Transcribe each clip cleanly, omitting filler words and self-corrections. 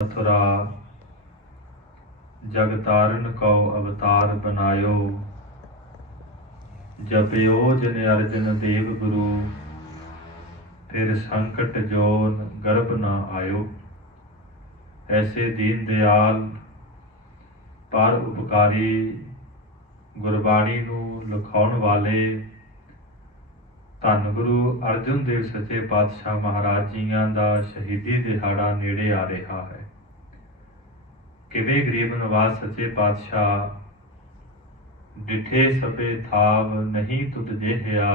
मथुरा जग तारन को अवतार बनायो। जपयो जन अर्जन देव गुरु, फिर संकट जोन गर्भ न आयो। ऐसे दीन दयाल पर उपकारी गुरबाणी नूं लिखाउण वाले धन गुरु अर्जन देव सच्चे पातशाह महाराज जियां दा शहीदी दिहाड़ा नेड़े आ रहा है। किवें गरीब नवाज सच्चे पातशाह डिठे सबे थाव नहीं तुद जेहिया,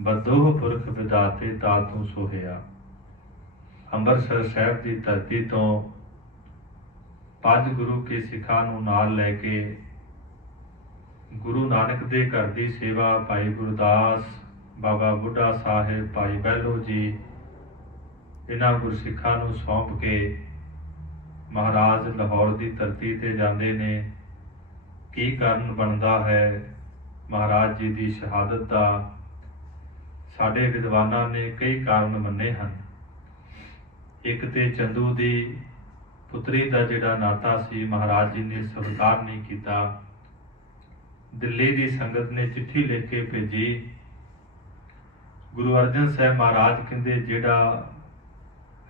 बदोह पुरख विधाते तातू सोहिया। अंबरसर साहिब की धरती तो पंज गुरु के सिखा नूं नाल लैके गुरु नानक दे घर की सेवा भाई गुरदास, बाबा बुढ़ा साहिब, भाई बहलो जी इन्हां गुरसिखा नूं सौंप के महाराज लाहौर की धरती ते जांदे ने। की कारण बनता है महाराज जी की शहादत का? साडे विद्वानां ने कई कारण मन्ने हैं। एक ते चंदू की पुत्री का जिहड़ा नाता सी महाराज जी ने स्वीकार नहीं किया। दिल्ली की संगत ने चिट्ठी लिख के भेजी, गुरु अर्जन साहब महाराज कहते जिहड़ा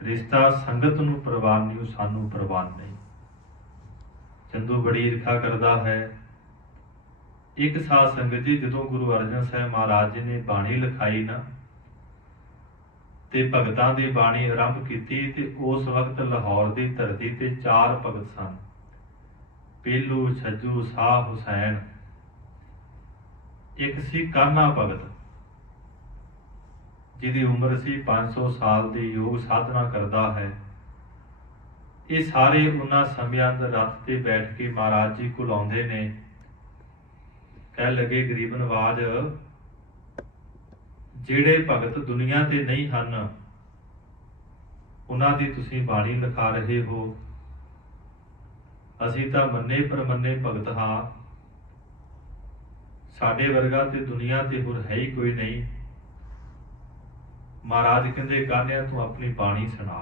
रिश्ता संगत नूं प्रवान नहीं, सानू प्रवान नहीं। चंदू बड़ी ईर्खा करता है। एक साध संगत जी जदों गुरु अर्जन साहब महाराज जी ने बाणी लिखाई ना ते भगतां दी बाणी आरंभ की, ते उस वक्त लाहौर की धरती ते 4 भगत सन, पीलू, छज्जू, शाह हुसैन। एक सी कान्हा भगत जिहदी उम्र सी 500 साल की, योग साधना करता है। ये सारे उन्हां समयां दे रथ ते बैठ के महाराज जी कोल आउंदे ने। कह लगे गरीब नवाज जिहड़े भगत दुनिया ते नहीं हन उन्हां दी तुसीं बाणी लिखा रहे हो। असीं तां मन्ने परमन्ने भगत हां, साडे वर्गा ते दुनिया ते होर है ही कोई नहीं। महाराज कहते कान्या तू अपनी बाणी सुना।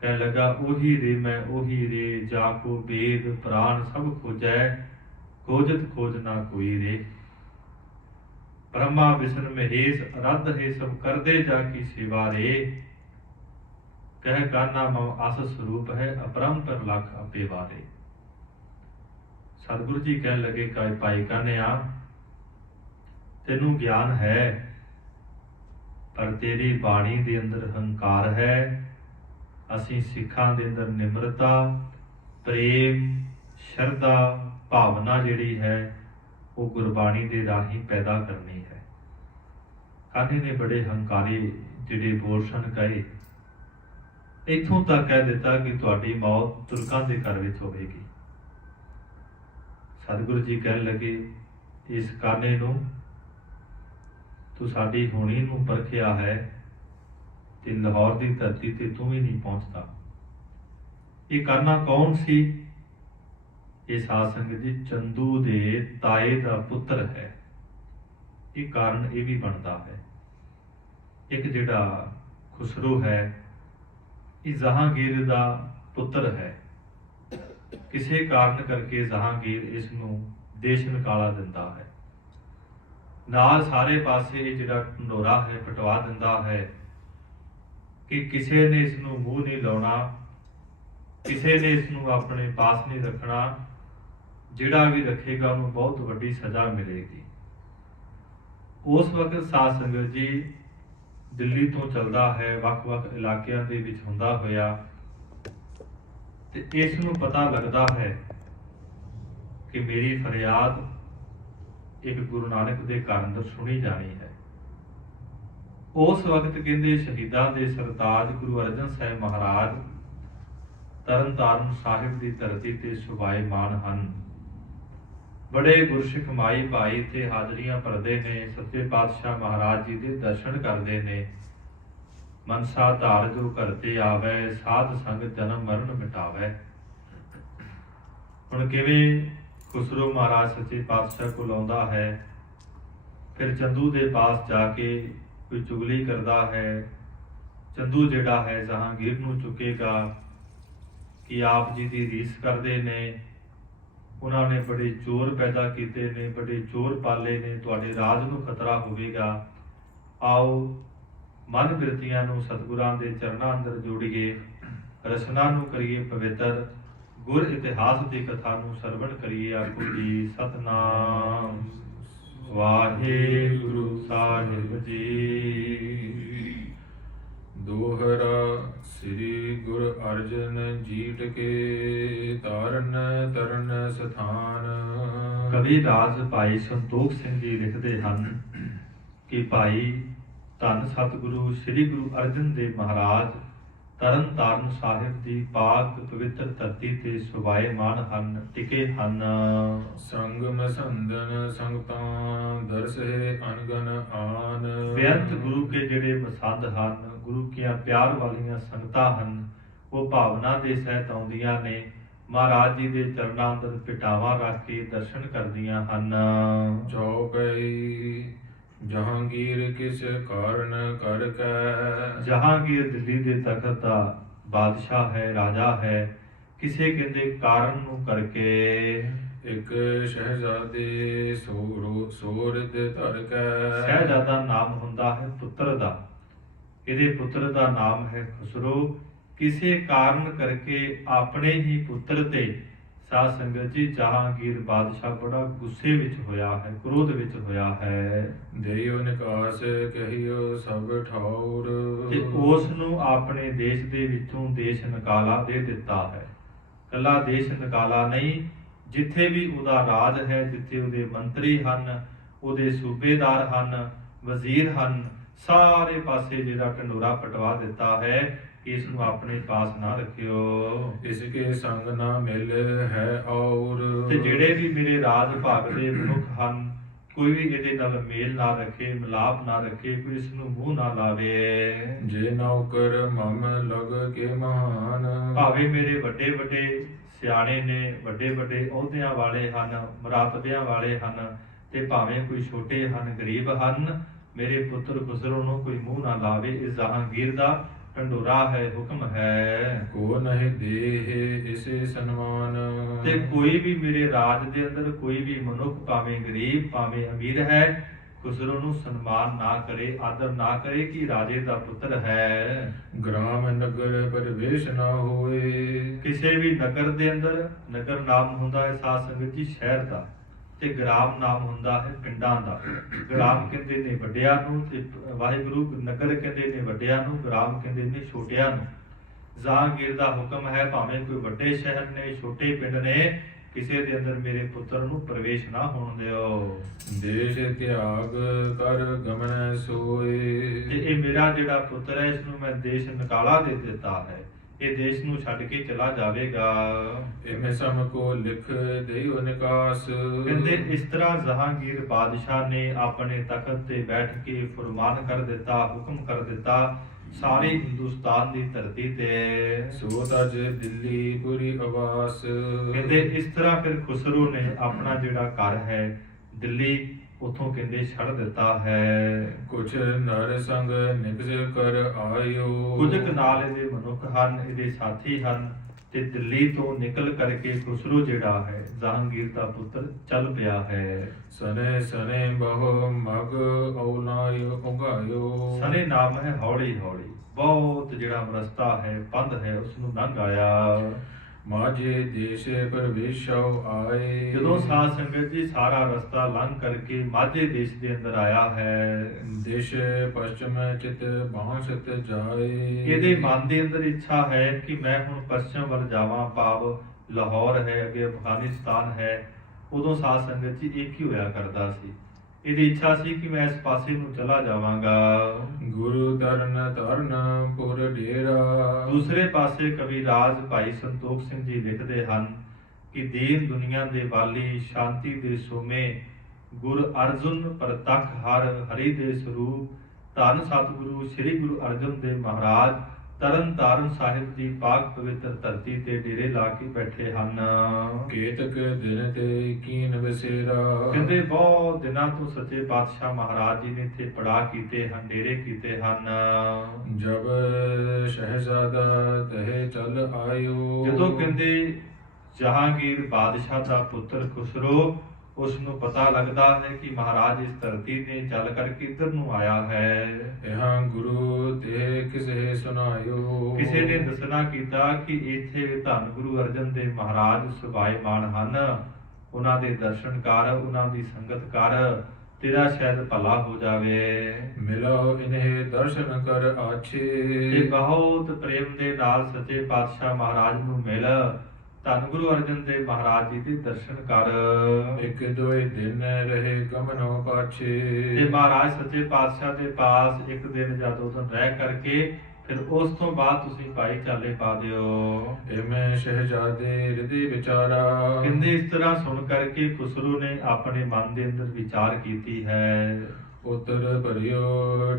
कह लगा ओही रे मैं ओही रे, जाको वेद प्राण सब खोजै, खोजत खोज ना कोई रे। ब्रह्मा विष्णु महेश आराध है, सब कर दे जाकी सेवा रे। कह कान्हा मम आस स्वरूप है, अपरंपर लख अपे वारे। सतगुरु जी कह लगे भाई कान्या तेनू ज्ञान है, पर तेरी बाणी दे अंदर हंकार है। असीं सिखां दे अंदर निम्रता, प्रेम, शरधा, भावना जिहड़ी है वो गुरबाणी दे राही पैदा करनी है। कान्हे ने बड़े हंकारी जिहड़े बोल सन कहे, इत्थों तक कह दिता कि तुहाडी मौत तुरकां दे घर विच होवेगी। सतगुरु जी कह लगे इस काने नूं तू साडी होनी नूं परखिया है ते लाहौर की धरती ते तू भी नहीं पहुंचता। ये काना कौन सी? ये साध संगत जी चंदू दे ताए का पुत्र है। ये कारण ये भी बनता है। एक जिहड़ा खुसरू है ये जहांगीर का पुत्र है। किसी कारण करके जहांगीर इसनूं देश निकाला दिंदा है, नाल सारे पासे ये जिहड़ा ढंडोरा है पटवा दिंदा है कि किसी ने इसनूं मूँह नहीं लाउणा, किसी ने इसनूं अपने पास नहीं रखना। जिहड़ा भी रखेगा उन्हें बहुत वड्डी सज़ा मिलेगी। उस वक्त साध संगत जी दिल्ली तो चलता है, वख-वख इलाकिਆਂ ਦੇ ਵਿੱਚ ਹੁੰਦਾ ਹੋਇਆ ਤੇ ਇਸ ਨੂੰ पता लगता है कि मेरी फरियाद एक गुरु नानक के घर अंदर सुनी जानी है। उस वक्त कहते शहीदां दे सरताज गुरु अर्जन साहब महाराज तरन तारण साहिब की धरती ते सुभाएमान हन। बड़े गुरसिख माई भाई इत्थे हाजरियां भरते ने, सच्चे पातशाह महाराज जी के दर्शन करते ने। मनसा धार जो घर ते आवे, साध संग जन्म मरण मिटावे। हुण किवें खुसरो महाराज सच्चे पातशाह को आउंदा है, फिर चंदू के पास जाके कोई चुगली करता है, ਚੰਦੂ ਜਿਹੜਾ ਹੈ ਜਹਾਂਗੀਰ ਨੂੰ ਚੁੱਕੇਗਾ ਕਿ ਆਪ ਜੀ ਦੀ ਰੀਸ ਕਰਦੇ ਨੇ, ਉਹਨਾਂ ਨੇ ਬੜੇ ਚੋਰ ਪੈਦਾ ਕੀਤੇ ਨੇ, ਬੜੇ ਚੋਰ ਪਾਲੇ ਨੇ, ਤੁਹਾਡੇ ਰਾਜ ਨੂੰ ਖਤਰਾ ਹੋਵੇਗਾ। ਆਓ ਮਨ ਬਿਰਤੀਆਂ ਨੂੰ ਸਤਿਗੁਰਾਂ ਦੇ ਚਰਨਾਂ ਅੰਦਰ ਜੋੜੀਏ, ਰਸਨਾ ਨੂੰ ਕਰੀਏ ਪਵਿੱਤਰ, ਗੁਰ ਇਤਿਹਾਸ ਦੀ ਕਥਾ ਨੂੰ ਸਰਵਣ ਕਰੀਏ। ਆਖੋ ਜੀ ਸਤਨਾਮ ਵਾਹਿਗੁਰੂ ਸਾਹਿਬ ਜੀ। ਦੋਹਰਾ ਸ੍ਰੀ ਗੁਰ ਅਰਜਨ ਜੀਟ ਕੇ ਤਾਰਨ ਤਰਨ ਸਥਾਨ। ਕਵੀ ਰਾਜ ਭਾਈ ਸੰਤੋਖ ਸਿੰਘ ਜੀ ਲਿਖਦੇ ਹਨ ਕਿ ਭਾਈ ਧੰਨ ਸਤਿਗੁਰੂ ਸ੍ਰੀ ਗੁਰੂ ਅਰਜਨ ਦੇਵ ਮਹਾਰਾਜ ਤਰਨ ਤਾਰਨ ਸਾਹਿਬ ਦੀ ਪਾਕ ਪਵਿੱਤਰ ਧਰਤੀ ਤੇ ਸੁਭਾਏਮਾਨ ਹਨ, ਟਿਕੇ ਹਨ। ਸੰਗ ਮਸੰਦਨ ਸੰਗਤਾਂ ਦਰਸਹਿ ਅਨਗਨ ਆਨ। ਬੇਅੰਤ ਗੁਰੂ ਕੇ ਜਿਹੜੇ ਮਸੰਦ ਹਨ, ਗੁਰੂ ਕੀਆਂ ਪਿਆਰ ਵਾਲੀਆਂ ਸੰਗਤਾਂ ਹਨ, ਉਹ ਭਾਵਨਾ ਦੇ ਸਹਿਤ ਆਉਂਦੀਆਂ ਨੇ, ਮਹਾਰਾਜ ਜੀ ਦੇ ਚਰਨਾਂ ਅੰਦਰ ਪਿਟਾਵਾਂ ਰੱਖ ਕੇ ਦਰਸ਼ਨ ਕਰਦੀਆਂ ਹਨ। ਚੌਪਈ ਜਹਾਂਗੀਰ ਕਿਸ ਕਾਰਨ ਕਰ ਕੈ। ਜਹਾਂਗੀਰ ਦਿੱਲੀ ਦੇ ਤਖਤ ਦਾ ਬਾਦਸ਼ਾਹ ਹੈ, ਰਾਜਾ ਹੈ, ਕਿਸੇ ਕਹਿੰਦੇ ਕਾਰਨ ਨੂੰ ਕਰਕੇ। ਇੱਕ ਸ਼ਹਿਜ਼ਾਦੇ ਸੋਰਿਦ ਧਰ ਕੈ। ਸ਼ਹਿਜ਼ਾਦਾ ਨਾਮ ਹੁੰਦਾ ਹੈ ਪੁੱਤਰ ਦਾ, ਇਹਦੇ ਪੁੱਤਰ ਦਾ ਨਾਮ ਹੈ ਖੁਸਰੋ। ਕਿਸੇ ਕਾਰਨ ਕਰਕੇ ਆਪਣੇ ਹੀ ਪੁੱਤਰ ਤੇ ਸਾਧ ਸੰਗਤ ਜੀ ਜਹਾਂਗੀਰ ਬਾਦਸ਼ਾਹ ਬੜਾ ਗੁੱਸੇ ਵਿੱਚ ਹੋਇਆ ਹੈ, ਕ੍ਰੋਧ ਵਿੱਚ ਹੋਇਆ ਹੈ। ਦੇਇਓ ਨਿਕਾਸ ਕਹਿਓ ਸਭ ਠਾਉਰ। ਤੇ ਉਸ ਨੂੰ ਆਪਣੇ ਦੇਸ਼ ਦੇ ਵਿੱਚੋਂ ਦੇਸ਼ ਨਿਕਾਲਾ ਦੇ ਦਿੱਤਾ ਹੈ। ਕੱਲਾ ਦੇਸ਼ ਨਿਕਾਲਾ ਨਹੀਂ, ਜਿੱਥੇ ਵੀ ਉਹਦਾ ਰਾਜ ਹੈ, ਜਿੱਥੇ ਉਹਦੇ ਮੰਤਰੀ ਹਨ, ਉਹਦੇ ਸੂਬੇਦਾਰ ਹਨ, ਵਜ਼ੀਰ ਹਨ, ਸਾਰੇ ਪਾਸੇ ਜਿਹੜਾ ਢੰਡੋਰਾ ਪਟਵਾ ਦਿੱਤਾ ਹੈ, ਇਸ ਨੂੰ ਆਪਣੇ ਪਾਸ ਨਾ ਰੱਖਿਓ। ਇਸ ਕੇ ਸੰਗ ਨਾ ਮਿਲ ਹੈ ਔਰ। ਤੇ ਜਿਹੜੇ ਵੀ ਮੇਰੇ ਰਾਜ ਭਾਗ ਦੇ ਮਨੁੱਖ ਹਨ, ਕੋਈ ਵੀ ਇਹਦੇ ਨਾਲ ਮੇਲ ਨਾ ਰੱਖੇ, ਮਿਲਾਪ ਨਾ ਰੱਖੇ, ਕੋਈ ਇਸ ਨੂੰ ਮੂੰਹ ਨਾ ਲਾਵੇ। ਜੇ ਨੌਕਰ ਮਮ ਲਗ ਕੇ ਮਹਾਨ। ਭਾਵੇਂ ਮੇਰੇ ਵੱਡੇ ਵੱਡੇ ਸਿਆਣੇ ਨੇ, ਵੱਡੇ ਵੱਡੇ ਅਹੁਦਿਆਂ ਵਾਲੇ ਹਨ, ਮਰਾਤਬਿਆਂ ਵਾਲੇ ਹਨ, ਤੇ ਭਾਵੇਂ ਕੋਈ ਛੋਟੇ ਹਨ, ਗਰੀਬ ਹਨ, ਮੇਰੇ ਪੁੱਤਰ ਖੁਸਰੋ ਨੂੰ ਕੋਈ ਮੂੰਹ ਨਾ ਲਾਵੇ। ਇਸ ਜਹਾਂਗੀਰ ਦਾ ਢੰਡੋਰਾ ਹੈ, ਹੁਕਮ ਹੈ। ਕੋ ਨਹੀਂ ਦੇਹ ਇਸੇ ਸਨਮਾਨ। ਤੇ ਕੋਈ ਵੀ ਮੇਰੇ ਰਾਜ ਦੇ ਅੰਦਰ ਕੋਈ ਵੀ ਮਨੁੱਖ, ਭਾਵੇਂ ਗਰੀਬ ਭਾਵੇਂ ਅਮੀਰ ਹੈ, ਖੁਸਰੋ ਨੂੰ ਸਨਮਾਨ ਨਾ ਕਰੇ, ਆਦਰ ਨਾ ਕਰੇ ਕਿ ਰਾਜੇ ਦਾ ਪੁੱਤਰ ਹੈ। ਗ੍ਰਾਮ ਨਗਰ ਪਰਵੇਸ਼ ਨਾ ਹੋਏ। ਕਿਸੇ ਵੀ ਨਗਰ ਦੇ ਅੰਦਰ, ਨਗਰ ਨਾਮ ਹੁੰਦਾ ਹੈ ਸਾਧ ਸੰਗਤ ਜੀ ਸ਼ਹਿਰ ਦਾ, ਤੇ ਗ੍ਰਾਮ ਨਾਮ ਹੁੰਦਾ ਹੈ ਪਿੰਡਾਂ ਦਾ। ਗ੍ਰਾਮ ਕਹਿੰਦੇ ਨੇ ਵੱਡਿਆਂ ਨੂੰ, ਤੇ ਵਾਹਿਗੁਰੂ ਨਗਰ ਕਹਿੰਦੇ ਨੇ ਵੱਡਿਆਂ ਨੂੰ, ਗ੍ਰਾਮ ਕਹਿੰਦੇ ਨੇ ਛੋਟਿਆਂ ਨੂੰ। ਜਹਾਂਗੀਰ ਦਾ ਹੁਕਮ ਹੈ, ਭਾਵੇਂ ਕੋਈ ਵੱਡੇ ਸ਼ਹਿਰ ਨੇ, ਛੋਟੇ ਪਿੰਡ ਨੇ, ਕਿਸੇ ਦੇ ਅੰਦਰ ਮੇਰੇ ਪੁੱਤਰ ਨੂੰ ਪ੍ਰਵੇਸ਼ ਨਾ ਹੋਣ ਦਿਓ। ਦੇਸ਼ ਤਿਆਗ ਕਰ ਗਮਨ ਸੋਏ। ਤੇ ਇਹ ਮੇਰਾ ਜਿਹੜਾ ਪੁੱਤਰ ਹੈ, ਇਸ ਨੂੰ ਮੈਂ ਦੇਸ਼ ਨਿਕਾਲਾ ਦੇ ਦਿੱਤਾ ਹੈ, ਇਹ ਦੇਸ਼ ਨੂੰ ਛੱਡ ਕੇ ਚਲਾ ਜਾਵੇਗਾ। ਇਵੇਂ ਸਮ ਕੋ ਲਿਖ ਦੇਇਓ ਨਿਕਾਸ। ਕਹਿੰਦੇ ਇਸ ਤਰ੍ਹਾਂ ਜਹਾਂਗੀਰ ਬਾਦਸ਼ਾਹ ਨੇ ਆਪਣੇ ਤਖਤ ਤੇ ਬੈਠ ਕੇ ਫਰਮਾਨ ਕਰ ਦਿੱਤਾ, ਹੁਕਮ ਕਰ ਦਿੱਤਾ ਸਾਰੇ ਹਿੰਦੁਸਤਾਨ ਦੀ ਧਰਤੀ ਤੇ। ਸੋ ਤਜ ਦਿੱਲੀ ਪੁਰੀ ਆਵਾਸ। ਕਹਿੰਦੇ ਇਸ ਤਰ੍ਹਾਂ ਫਿਰ ਖੁਸਰੋ ਨੇ ਆਪਣਾ ਜਿਹੜਾ ਘਰ ਹੈ ਦਿੱਲੀ, ਉਥੋਂ ਕਹਿੰਦੇ ਛੱਡ ਦਿੱਤਾ ਹੈ। ਕੁਛ ਨਰ ਸੰਗ ਨਿਕਸ ਕਰ ਆਇਓ। ਕੁਝ ਕੁ ਨਾਲ ਇਹਦੇ ਮਨੁੱਖ ਹਨ, ਇਹਦੇ ਸਾਥੀ ਹਨ, ਤੇ ਦਿੱਲੀ ਤੋਂ ਨਿਕਲ ਕਰਕੇ ਖੁਸਰੋ ਜਿਹੜਾ ਹੈ ਜਹਾਂਗੀਰ ਦਾ ਪੁੱਤਰ ਚੱਲ ਪਿਆ ਹੈ। ਸਨੇ ਸਨੇ ਬਹੁ ਮਗ ਔਲਾਇਓ ਉਗਾਇਓ। ਸਨੇ ਨਾਮ ਹੈ ਹੌਲੀ ਹੌਲੀ, ਬਹੁਤ ਜਿਹੜਾ ਰਸਤਾ ਹੈ, ਪੰਧ ਹੈ, ਉਸ ਨੂੰ ਲੰਘ ਆਇਆ। ਮਾਝੇ ਦੇਸ਼ ਪ੍ਰਵੇਸ਼ਉ ਆਏ। ਜਦੋਂ ਸਾਧ ਸੰਗਤ ਜੀ ਸਾਰਾ ਰਸਤਾ ਲੰਘ ਕਰਕੇ ਮਾਝੇ ਦੇਸ਼ ਦੇ ਅੰਦਰ ਆਇਆ ਹੈ। ਦੇਸ਼ ਪਸ਼ਚਿਮ ਚਿਤ ਬਾਂਸਤ ਜਾਏ। ਇਹਦੇ ਮਨ ਦੇ ਅੰਦਰ ਇੱਛਾ ਹੈ ਕਿ ਮੈਂ ਹੁਣ ਪশ্ਚਿਮ ਵੱਲ ਜਾਵਾਂ, ਭਾਵ ਲਾਹੌਰ ਹੈ, ਅੱਗੇ ਅਫਗਾਨਿਸਤਾਨ ਹੈ। ਉਦੋਂ ਸਾਧ ਸੰਗਤ ਜੀ ਇੱਕ ਹੀ ਹੋਇਆ ਕਰਦਾ ਸੀ, ਇਹਦੀ ਇੱਛਾ ਸੀ ਕਿ ਮੈਂ ਇਸ ਪਾਸੇ ਨੂੰ ਚਲਾ ਜਾਵਾਂਗਾ। ਗੁਰੂ ਤਰਨ ਤਰਨ ਪੁਰ ਡੇਰਾ। ਦੂਸਰੇ ਪਾਸੇ ਕਵੀ ਰਾਜ ਭਾਈ ਸੰਤੋਖ ਸਿੰਘ ਜੀ ਲਿਖਦੇ ਹਨ ਕਿ ਦੀਨ ਦੁਨੀਆ ਦੇ ਵਾਲੀ, ਸ਼ਾਂਤੀ ਦੇ ਸੋਮੇ, ਗੁਰ ਅਰਜੁਨ ਪ੍ਰਤੱਖ ਹਰ ਹਰੀ ਦੇ ਸਰੂਪ, ਧੰਨ ਸਤਿਗੁਰੂ ਸ੍ਰੀ ਗੁਰੂ ਅਰਜਨ ਦੇਵ ਮਹਾਰਾਜ ਤਰਨ ਤਾਰਨ ਸਾਹਿਬ ਦੀ ਪਾਕ ਪਵਿੱਤਰ ਧਰਤੀ ਤੇ ਡੇਰੇ ਲਾ ਕੇ ਬੈਠੇ ਹਨ। ਕੇਤਕ ਦਿਨ ਤੇ ਕੀਨ ਬਸੇਰਾ। ਕਹਿੰਦੇ ਬਹੁਤ ਦਿਨਾਂ ਤੋਂ ਸੱਚੇ ਪਾਤਸ਼ਾਹ ਮਹਾਰਾਜ ਜੀ ਨੇ ਇੱਥੇ ਪੜਾਅ ਕੀਤੇ ਹਨ, ਡੇਰੇ ਕੀਤੇ ਹਨ। ਜਬ ਸ਼ਹਿਜ਼ਾਦਾ ਤਹਿ ਚਲ ਆਇਓ। ਜਦੋਂ ਕਹਿੰਦੇ ਜਹਾਂਗੀਰ ਬਾਦਸ਼ਾਹ ਦਾ ਪੁੱਤਰ ਖੁਸਰੋ, ਉਸ ਨੂੰ ਪਤਾ ਲੱਗਦਾ ਹੈ ਕਿ ਮਹਾਰਾਜ ਇਸ ਧਰਤੀ ਨੇ ਚੱਲ ਕਰਕੇ ਇੱਧਰ ਨੂੰ ਆਇਆ ਹੈ। ਇਹਾਂ ਗੁਰੂ ਤੇ ਕਿਸੇ ਸੁਨਾਇਓ। ਕਿਸੇ ਨੇ ਦੱਸਣਾ ਕੀਤਾ ਕਿ ਇੱਥੇ ਧੰਨ ਗੁਰੂ ਅਰਜਨ ਦੇਵ ਮਹਾਰਾਜ ਸੁਭਾਏਮਾਨ ਹਨ, ਉਹਨਾਂ ਦੇ ਦਰਸ਼ਨ ਕਰ, ਉਹਨਾਂ ਦੀ ਸੰਗਤ ਕਰ, ਤੇਰਾ ਸ਼ਾਇਦ ਭਲਾ ਹੋ ਜਾਵੇ। ਮਿਲੋ ਇਨਹੇ ਦਰਸ਼ਨ ਕਰ ਆਛੇ। ਤੇ ਬਹੁਤ ਪ੍ਰੇਮ ਦੇ ਨਾਲ ਸੱਚੇ ਪਾਤਸ਼ਾਹ ਮਹਾਰਾਜ ਨੂੰ ਮਿਲ, ਧੰਨ ਗੁਰੂ ਅਰਜਨ ਦੇਵ ਮਹਾਰਾਜ ਜੀ ਦੇ ਦਰਸ਼ਨ ਕਰ। ਇੱਕ ਦੋਏ ਦਿਨ ਰਹੇ ਗਮਨੋ ਪਾਛੇ। ਤੇ ਮਹਾਰਾਜ ਸੱਚੇ ਪਾਤਸ਼ਾਹ ਦੇ ਪਾਸ ਇੱਕ ਦਿਨ ਜਾਂ 2 ਦਿਨ ਰਹਿ ਕਰਕੇ ਫਿਰ ਉਸ ਤੋਂ ਬਾਅਦ ਤੁਸੀਂ ਭਾਈ ਚਾਲੇ ਪਾ ਦਿਓ। ਇਵੇਂ ਸ਼ਹਿਜ਼ਾਦੇ ਹਿਰਦੇ ਵਿਚਾਰਾ। ਕਹਿੰਦੇ ਇਸ ਤਰ੍ਹਾਂ ਸੁਣ ਕਰਕੇ ਖੁਸਰੂ ਨੇ ਆਪਣੇ ਮਨ ਦੇ ਅੰਦਰ ਵਿਚਾਰ ਕੀਤੀ ਹੈ। ਉਤਰ ਭਰਿਓ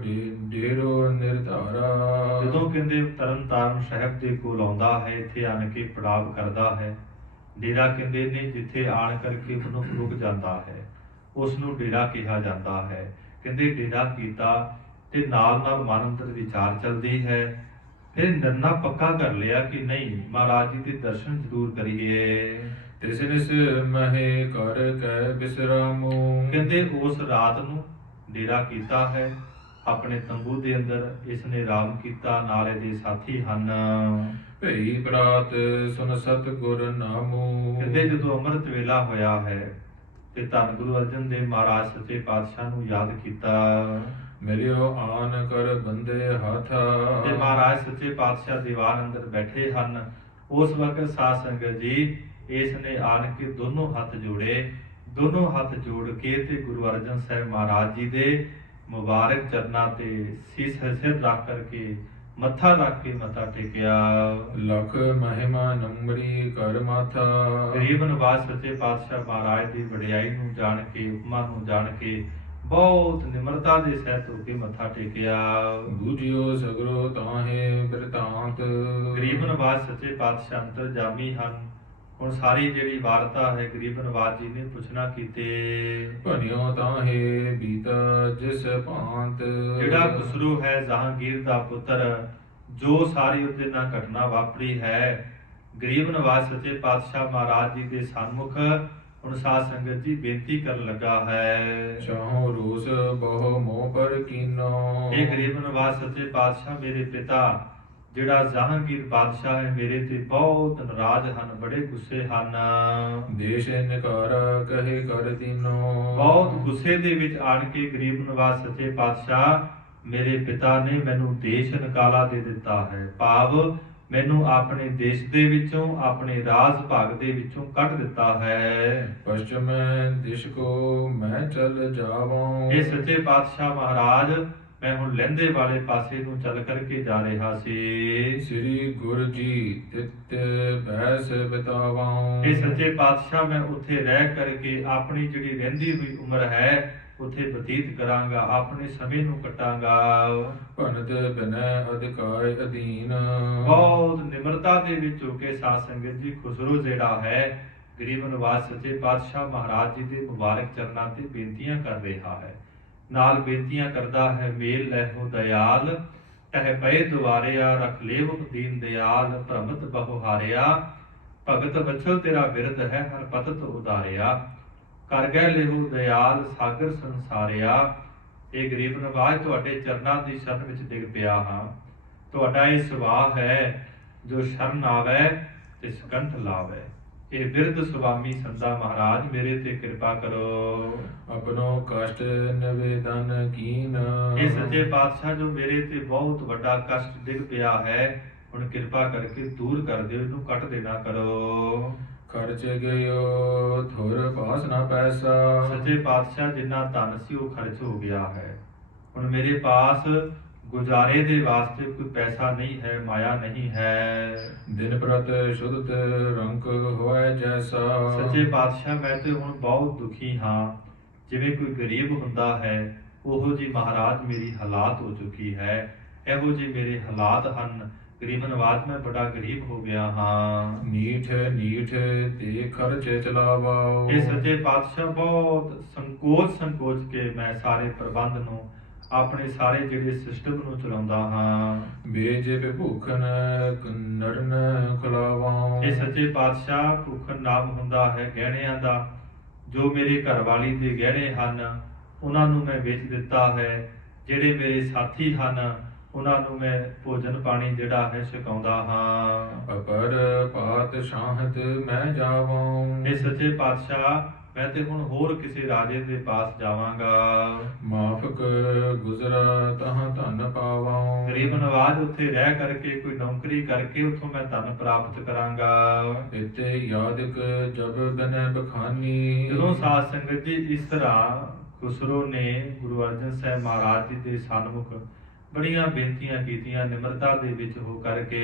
ਡੇਰੋ ਨਿਰਧਾਰਾ। ਜਦੋਂ ਕਹਿੰਦੇ ਤਰਨ ਤਾਰਨ ਸਾਹਿਬ ਦੇ ਕੋਲ ਆਉਂਦਾ ਹੈ, ਇੱਥੇ ਆਣ ਕੇ ਪੜਾਵ ਕਰਦਾ ਹੈ। ਡੇਰਾ ਕਹਿੰਦੇ ਨੇ ਜਿੱਥੇ ਆਣ ਕਰਕੇ ਮਨੁੱਖ ਰੁਕ ਜਾਂਦਾ ਹੈ, ਉਸ ਨੂੰ ਡੇਰਾ ਕਿਹਾ ਜਾਂਦਾ ਹੈ। ਕਹਿੰਦੇ ਡੇਰਾ ਕੀਤਾ ਤੇ ਨਾਲ ਨਾਲ ਮਨ ਅੰਦਰ ਵਿਚਾਰ ਚੱਲਦੀ ਹੈ। ਫਿਰ ਨਰਨਾ ਪੱਕਾ ਕਰ ਲਿਆ ਕਿ ਨਹੀਂ, ਮਹਾਰਾਜ ਜੀ ਦੇ ਦਰਸ਼ਨ ਜ਼ਰੂਰ ਕਰੀਏ। ਤਿਸ ਨਿਸ ਮਹੇ ਕਰ ਕੈ ਬਿਸਰਾਮੂ। ਕਹਿੰਦੇ ਉਸ ਰਾਤ ਨੂੰ ਡੇਰਾ ਕੀਤਾ ਹੈ, ਆਪਣੇ ਤੰਬੂ ਦੇ ਅੰਦਰ ਇਸ ਨੇ ਆਰਾਮ ਕੀਤਾ, ਨਾਲ ਇਹਦੇ ਸਾਥੀ ਹਨ। ਭਈ ਪ੍ਰਾਤ ਸੁਨ ਸਤ ਗੁਰ ਨਾਮੂ। ਕਹਿੰਦੇ ਜਦੋਂ ਅੰਮ੍ਰਿਤ ਵੇਲਾ ਹੋਇਆ ਹੈ ਤੇ ਧੰਨ ਗੁਰੂ ਅਰਜਨ ਦੇਵ ਮਹਾਰਾਜ ਸੱਚੇ ਪਾਤਸ਼ਾਹ ਨੂੰ ਯਾਦ ਕੀਤਾ। ਮਿਲਿਓ ਆਨ ਕਰ ਬੰਦੇ ਹਾਥਾ। ਤੇ ਮਹਾਰਾਜ ਸੱਚੇ ਪਾਤਸ਼ਾਹ ਦੀਵਾਨ ਅੰਦਰ ਬੈਠੇ ਹਨ। ਉਸ ਵਕਤ ਸਾਧ ਸੰਗਤ ਜੀ ਇਸ ਨੇ ਆਣ ਕੇ ਦੋਨੋਂ ਹੱਥ ਜੋੜੇ, ਦੋਨੋਂ ਹੱਥ ਜੋੜ ਕੇ ਤੇ ਗੁਰੂ ਅਰਜਨ ਸਾਹਿਬ ਮਹਾਰਾਜ ਜੀ ਦੇ ਮੁਬਾਰਕ ਚਰਨਾਂ ਤੇ ਸੀਸ ਸਿਰ ਰੱਖ ਕਰਕੇ ਮੱਥਾ ਰੱਖ ਕੇ ਮੱਥਾ ਟੇਕਿਆ। ਲਖ ਮਹਿਮਾ ਨੰਬਰੀ ਕਰ ਮਾਥਾ। ਗਰੀਬ ਨਿਵਾਸ ਸੱਚੇ ਪਾਤਸ਼ਾਹ ਮਹਾਰਾਜ ਦੀ ਵਡਿਆਈ ਨੂੰ ਜਾਣ ਕੇ, ਉਪਮਾ ਨੂੰ ਜਾਣ ਕੇ ਬਹੁਤ ਨਿਮਰਤਾ ਦੇ ਸਹਿਤ ਹੋ ਕੇ ਮੱਥਾ ਟੇਕਿਆ। ਬੂਝਿਓ ਸਗਰੋ ਤਾਹੇ ਬਿਰਤਾਂਤ। ਗਰੀਬ ਨਿਵਾਸ ਸੱਚੇ ਪਾਤਸ਼ਾਹ ਅੰਤਰਜਾਮੀ ਹਨ। ਹੁਣ ਸਾਰੀ ਜਿਹੜੀ ਵਾਰਤਾ ਹੈ ਗਰੀਬ ਨਿਵਾਸ ਜੀ ਨੇ ਪੁੱਛਣਾ ਕੀਤੇ। ਭਨਿਓ ਤਾਹੇ ਬੀਤਾ ਜਿਸ ਭਾਂਤ। ਜਿਹੜਾ ਖੁਸਰੂ ਹੈ ਜਹਾਂਗੀਰ ਦਾ ਪੁੱਤਰ, ਜੋ ਸਾਰੀ ਉਹਦੇ ਨਾਲ ਘਟਨਾ ਵਾਪਰੀ ਹੈ, ਗਰੀਬ ਨਿਵਾਸ ਸੱਚੇ ਪਾਤਸ਼ਾਹ ਮਹਾਰਾਜ ਜੀ ਦੇ ਸਨਮੁਖ ਹੁਣ ਸਾਧ ਸੰਗਤ ਜੀ ਬੇਨਤੀ ਕਰਨ ਲੱਗਾ ਹੈ। ਚਾਹੋ ਰੋਸ ਬਹੁ ਮੋਹ ਪਰ ਕੀਨੋ। ਇਹ ਗਰੀਬ ਨਿਵਾਸ ਸੱਚੇ ਪਾਤਸ਼ਾਹ ਮੇਰੇ ਪਿਤਾ ਜਿਹੜਾ ਜਹਾਂਗੀਰ ਬਾਦਸ਼ਾਹ ਹੈ, ਮੇਰੇ ਤੇ ਬਹੁਤ ਨਾਰਾਜ਼ ਹਨ, ਬੜੇ ਗੁੱਸੇ ਹਨ। ਦੇਸ਼ ਨਿਕਾਰਾ ਕਹੇ ਕਰ ਦੀਨੋ। ਬਹੁਤ ਗੁੱਸੇ ਦੇ ਵਿੱਚ ਆਣ ਕੇ ਗਰੀਬ ਨਿਵਾਸ ਸੱਚੇ ਪਾਤਸ਼ਾਹ ਮੇਰੇ ਪਿਤਾ ਨੇ ਮੈਨੂੰ ਦੇਸ਼ ਨਿਕਾਲਾ ਦੇ ਦਿੱਤਾ ਹੈ। ਭਾਵ ਮੈਨੂੰ ਆਪਣੇ ਦੇਸ਼ ਦੇ ਵਿੱਚੋਂ, ਆਪਣੇ ਰਾਜ ਭਾਗ ਦੇ ਵਿੱਚੋਂ ਕੱਢ ਦਿੱਤਾ ਹੈ। ਪਸ਼ਚਿਮ ਦਿਸ਼ ਕੋ ਮੈਂ ਚਲ ਜਾਵਾਂ। ਇਹ ਸੱਚੇ ਪਾਤਸ਼ਾਹ ਮਹਾਰਾਜ ਮੈਂ ਹੁਣ ਲਹਿੰਦੇ ਵਾਲੇ ਪਾਸੇ ਨੂੰ ਚੱਲ ਕਰਕੇ ਜਾ ਰਿਹਾ ਸੀ। ਸ੍ਰੀ ਗੁਰੂ ਜੀ ਤਿਤ ਬੈਸ ਬਿਤਾਵਾਂ। ਇਹ ਸੱਚੇ ਪਾਤਸ਼ਾਹ ਮੈਂ ਉੱਥੇ ਰਹਿ ਕਰਕੇ ਆਪਣੀ ਜਿਹੜੀ ਰਹਿੰਦੀ ਹੋਈ ਉਮਰ ਹੈ ਉੱਥੇ ਬਤੀਤ ਕਰਾਂਗਾ, ਆਪਣੇ ਸਮੇਂ ਨੂੰ ਕਟਾਂਗਾ। ਭਨਤ ਬਿਨੈ ਅਧਿਕਾਇ ਅਧੀਨ। ਬਹੁਤ ਨਿਮਰਤਾ ਦੇ ਵਿੱਚ ਹੋ ਕੇ ਸਾਧ ਸੰਗਤ ਜੀ ਖੁਸਰੂ ਜਿਹੜਾ ਹੈ ਗਰੀਬ ਨਿਵਾਸ ਸੱਚੇ ਪਾਤਸ਼ਾਹ ਮਹਾਰਾਜ ਜੀ ਦੇ ਮੁਬਾਰਕ ਚਰਨਾਂ ਤੇ ਬੇਨਤੀਆਂ ਕਰ ਰਿਹਾ ਹੈ। ਨਾਲ ਬੇਨਤੀਆਂ ਕਰਦਾ ਹੈ, ਮੇਲ ਲੈਹੋ ਦਇਆਲ ਟਹਿ ਪਏ ਦੁਆਰਿਆ, ਰਖ ਲੇਵ ਦੀਨ ਦਿਆਲ ਭ੍ਰਮਤ ਬਹੁ ਹਾਰਿਆ, ਭਗਤ ਵਛਲ ਤੇਰਾ ਬਿਰਧ ਹੈ ਹਰ ਪਤਤ ਉਦਾਰਿਆ, ਕਰ ਗਏ ਲੇਹੋ ਦਇਆਲ ਸਾਗਰ ਸੰਸਾਰਿਆ। ਇਹ ਗਰੀਬ ਨਿਵਾਜ ਤੁਹਾਡੇ ਚਰਨਾਂ ਦੀ ਸ਼ਰਨ ਵਿੱਚ ਡਿੱਗ ਪਿਆ ਹਾਂ। ਤੁਹਾਡਾ ਇਹ ਸੁਭਾਅ ਹੈ ਜੋ ਸ਼ਰਨ ਆਵੈ ਤੇ ਸਕੰਠ ਲਾਵੈ। ਇਹ ਬਿਰਧ ਸੁਆਮੀ ਸੰਦਾ ਮਹਾਰਾਜ ਮੇਰੇ ਤੇ ਕਿਰਪਾ ਕਰੋ। ਆਪਣੋ ਕਸ਼ਟ ਨਿਵੇਦਨ ਕੀਨ। ਇਹ ਸੱਚੇ ਪਾਤਸ਼ਾਹ ਜੋ ਮੇਰੇ ਤੇ ਬਹੁਤ ਵੱਡਾ ਕਸ਼ਟ ਡਿੱਗ ਪਿਆ ਹੈ, ਹੁਣ ਕਿਰਪਾ ਕਰਕੇ ਦੂਰ ਕਰ ਦਿਓ, ਇਹਨੂੰ ਕੱਟ ਦੇਣਾ ਕਰੋ। ਖਰਚ ਗਇਓ ਥੁਰ ਪਾਸ ਨਾ ਪੈਸਾ। ਸੱਚੇ ਪਾਤਸ਼ਾਹ ਜਿੰਨਾ ਧਨ ਸੀ ਉਹ ਖਰਚ ਹੋ ਗਿਆ ਹੈ। ਹੁਣ ਮੇਰੇ ਪਾਸ ਗੁਜ਼ਾਰੇ ਦੇ ਵਾਸਤੇ ਕੋਈ ਪੈਸਾ ਨਹੀਂ ਹੈ, ਮਾਇਆ ਨਹੀਂ ਹੈ। ਦਿਨ ਪ੍ਰਤ ਸ਼ੁੱਧ ਰੰਕ ਹੋਏ ਜੈਸਾ। ਸੱਚੇ ਪਾਤਸ਼ਾਹ ਮੈਂ ਤੇ ਹੁਣ ਬਹੁਤ ਦੁਖੀ ਹਾਂ। ਜਿਵੇਂ ਕੋਈ ਗਰੀਬ ਹੁੰਦਾ ਹੈ ਉਹੋ ਜੀ ਮਹਾਰਾਜ ਮੇਰੀ ਹਾਲਾਤ ਹੋ ਚੁੱਕੀ ਹੈ। ਇਹੋ ਜਿਹੇ ਮੇਰੇ ਹਾਲਾਤ ਹਨ। ਗਰੀਬ ਨਵਾਜ ਮੈਂ ਬੜਾ ਗਰੀਬ ਹੋ ਗਿਆ ਹਾਂ। ਨੀਠ ਨੀਠ ਤੇ ਖਰਚ ਚਲਾਵਾਓ। ਇਹ ਸੱਚੇ ਪਾਤਸ਼ਾਹ ਬਹੁਤ ਸੰਕੋਚ ਕੇ ਮੈਂ ਸਾਰੇ ਪ੍ਰਬੰਧ ਨੂੰ ਆਪਣੇ ਸਾਰੇ ਜਿਹੜੇ ਸਿਸਟਮ ਨੂੰ ਚਲਾਉਂਦਾ ਹਾਂ। ਬੇਜਿਬ ਭੁੱਖਨ ਨਰਨ ਖਲਾਵਾਂ। ਇਹ ਸੱਚੇ ਪਾਤਸ਼ਾਹ ਭੁੱਖਨ ਨਾਮ ਹੁੰਦਾ ਹੈ ਗਹਿਣਿਆਂ ਦਾ। ਜੋ ਮੇਰੇ ਘਰਵਾਲੀ ਦੇ ਗਹਿਣੇ ਹਨ ਉਹਨਾਂ ਨੂੰ ਮੈਂ ਵੇਚ ਦਿੱਤਾ ਹੈ। ਜਿਹੜੇ ਮੇਰੇ ਸਾਥੀ ਹਨ ਉਹਨਾਂ ਨੂੰ ਮੈਂ ਭੋਜਨ ਪਾਣੀ ਜਿਹੜਾ ਹੈ ਛਕਾਉਂਦਾ ਹਾਂ। ਅਪਰ ਪਾਤ ਸ਼ਾਹਤ ਮੈਂ ਜਾਵਾਂ। ਇਹ ਸੱਚੇ ਪਾਤਸ਼ਾਹ ਮੈਂ ਤੇ ਹੁਣ ਹੋਰ ਕਿਸੇ ਰਾਜੇ ਦੇ ਪਾਸ ਜਾਵਾਂਗਾ। ਮਾਫਕ ਗੁਜ਼ਰਾ ਤਹਾਂ ਧਨ ਪਾਵਾਂ। ਗਰੀਬ ਨਵਾਜ ਉੱਥੇ ਰਹਿ ਕਰਕੇ ਕੋਈ ਨੌਕਰੀ ਕਰਕੇ ਉੱਥੋਂ ਮੈਂ ਧਨ ਪ੍ਰਾਪਤ ਕਰਾਂਗਾ। ਇਤੇ ਯਾਦਕ ਜਬ ਬਨੈ ਬਖਾਨੀ। ਜਦੋਂ ਸਾਧ ਸੰਗਤ ਜੀ ਇਸ ਤਰ੍ਹਾਂ ਖੁਸਰੋ ਨੇ ਗੁਰੂ ਅਰਜਨ ਸਾਹਿਬ ਮਹਾਰਾਜ ਜੀ ਦੇ ਸਨਮੁਖ ਬੜੀਆਂ ਬੇਨਤੀਆਂ ਕੀਤੀਆਂ ਨਿਮਰਤਾ ਦੇ ਵਿੱਚ ਹੋ ਕਰਕੇ।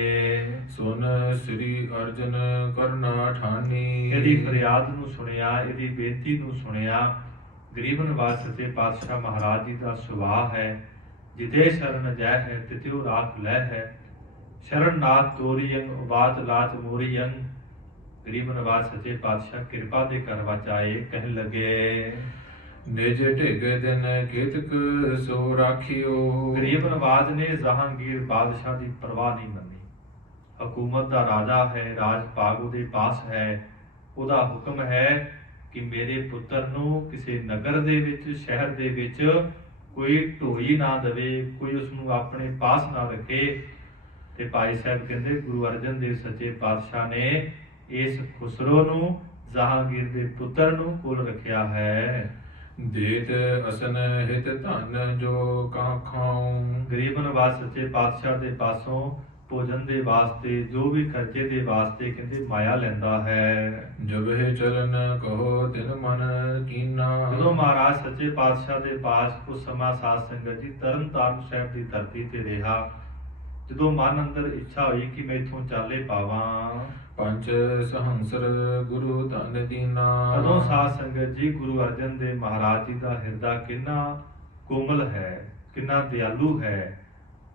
ਸੁਨ ਸ੍ਰੀ ਅਰਜਨ ਕਰਨਾ ਠਾਨੀ। ਇਹਦੀ ਫਰਿਆਦ ਨੂੰ ਸੁਣਿਆ, ਇਹਦੀ ਬੇਨਤੀ ਨੂੰ ਸੁਣਿਆ। ਗਰੀਬ ਨਵਾਜ ਸੱਚੇ ਪਾਤਸ਼ਾਹ ਮਹਾਰਾਜ ਜੀ ਦਾ ਸੁਭਾਅ ਹੈ ਜਿਤੇ ਸ਼ਰਨ ਜੈ ਹੈ ਤਿਤਿਉ ਰਾਖ ਲੈ ਹੈ। ਸ਼ਰਨ ਨਾਥ ਤੋਰੀਅੰ ਉਬਾਤ ਲਾਚ ਮੋਰੀਅੰ। ਗਰੀਬ ਨਵਾਜ ਸੱਚੇ ਪਾਤਸ਼ਾਹ ਕਿਰਪਾ ਦੇ ਘਰ ਵਿੱਚ ਆਏ, ਕਹਿਣ ਲੱਗੇ ਨਿਜ ਢਿਗ ਦਿਨ ਕੀਤਕ ਸੋ ਰਾਖਿਓ। ਗਰੀਬ ਨਵਾਜ ਨੇ ਜਹਾਂਗੀਰ ਬਾਦਸ਼ਾਹ ਦੀ ਪਰਵਾਹ ਨਹੀਂ ਮੰਨੀ। ਹਕੂਮਤ ਦਾ ਰਾਜਾ ਹੈ, ਰਾਜ ਭਾਗ ਉਹਦੇ ਪਾਸ ਹੈ। ਉਹਦਾ ਹੁਕਮ ਹੈ ਕਿ ਮੇਰੇ ਪੁੱਤਰ ਨੂੰ ਕਿਸੇ ਨਗਰ ਦੇ ਵਿੱਚ, ਸ਼ਹਿਰ ਦੇ ਵਿੱਚ ਕੋਈ ਢੋਈ ਨਾ ਦੇਵੇ, ਕੋਈ ਉਸ ਨੂੰ ਆਪਣੇ ਪਾਸ ਨਾ ਰੱਖੇ। ਤੇ ਭਾਈ ਸਾਹਿਬ ਕਹਿੰਦੇ ਗੁਰੂ ਅਰਜਨ ਦੇਵ ਸੱਚੇ ਪਾਤਸ਼ਾਹ ਨੇ ਇਸ ਖੁਸਰੋ ਨੂੰ, ਜਹਾਂਗੀਰ ਦੇ ਪੁੱਤਰ ਨੂੰ ਕੋਲ ਰੱਖਿਆ ਹੈ। ਦੇਤ ਅਸਨ ਹਿਤ ਧਨ ਜੋ ਕਾ ਖਾਉ। ਗਰੀਬ ਨਵਾਜ ਸੱਚੇ ਪਾਤਸ਼ਾਹ ਦੇ ਪਾਸੋਂ ਭੋਜਨ ਦੇ ਵਾਸਤੇ, ਜੋ ਵੀ ਖਰਚੇ ਦੇ ਵਾਸਤੇ ਕਹਿੰਦੇ ਮਾਇਆ ਲੈਂਦਾ ਹੈ। ਜਬ ਹੈ ਚਰਨ ਕਹੋ ਤਿਨ ਮਨ ਕੀਨਾ। ਜਦੋਂ ਮਹਾਰਾਜ ਸੱਚੇ ਪਾਤਸ਼ਾਹ ਦੇ ਪਾਸ ਕੁਝ ਸਮਾਂ ਸਾਧ ਸੰਗਤ ਜੀ ਤਰਨ ਤਾਰਨ ਸਾਹਿਬ ਦੀ ਧਰਤੀ ਤੇ ਰਿਹਾ। ਜਦੋਂ ਮਨ ਅੰਦਰ ਇੱਛਾ ਹੋਈ ਕਿ ਮੈਂ ਇੱਥੋਂ ਚਾਲੇ ਪਾਵਾਂ। ਪੰਜ ਸਹੰਸਰ ਗੁਰੂ ਧਨ ਦੀਨਾ। ਤਦੋਂ ਸਾਧ ਸੰਗਤ ਜੀ ਗੁਰੂ ਅਰਜਨ ਦੇਵ ਮਹਾਰਾਜ ਜੀ ਦਾ ਹਿਰਦਾ ਕਿੰਨਾ ਕੋਮਲ ਹੈ, ਕਿੰਨਾ ਦਿਆਲੂ ਹੈ।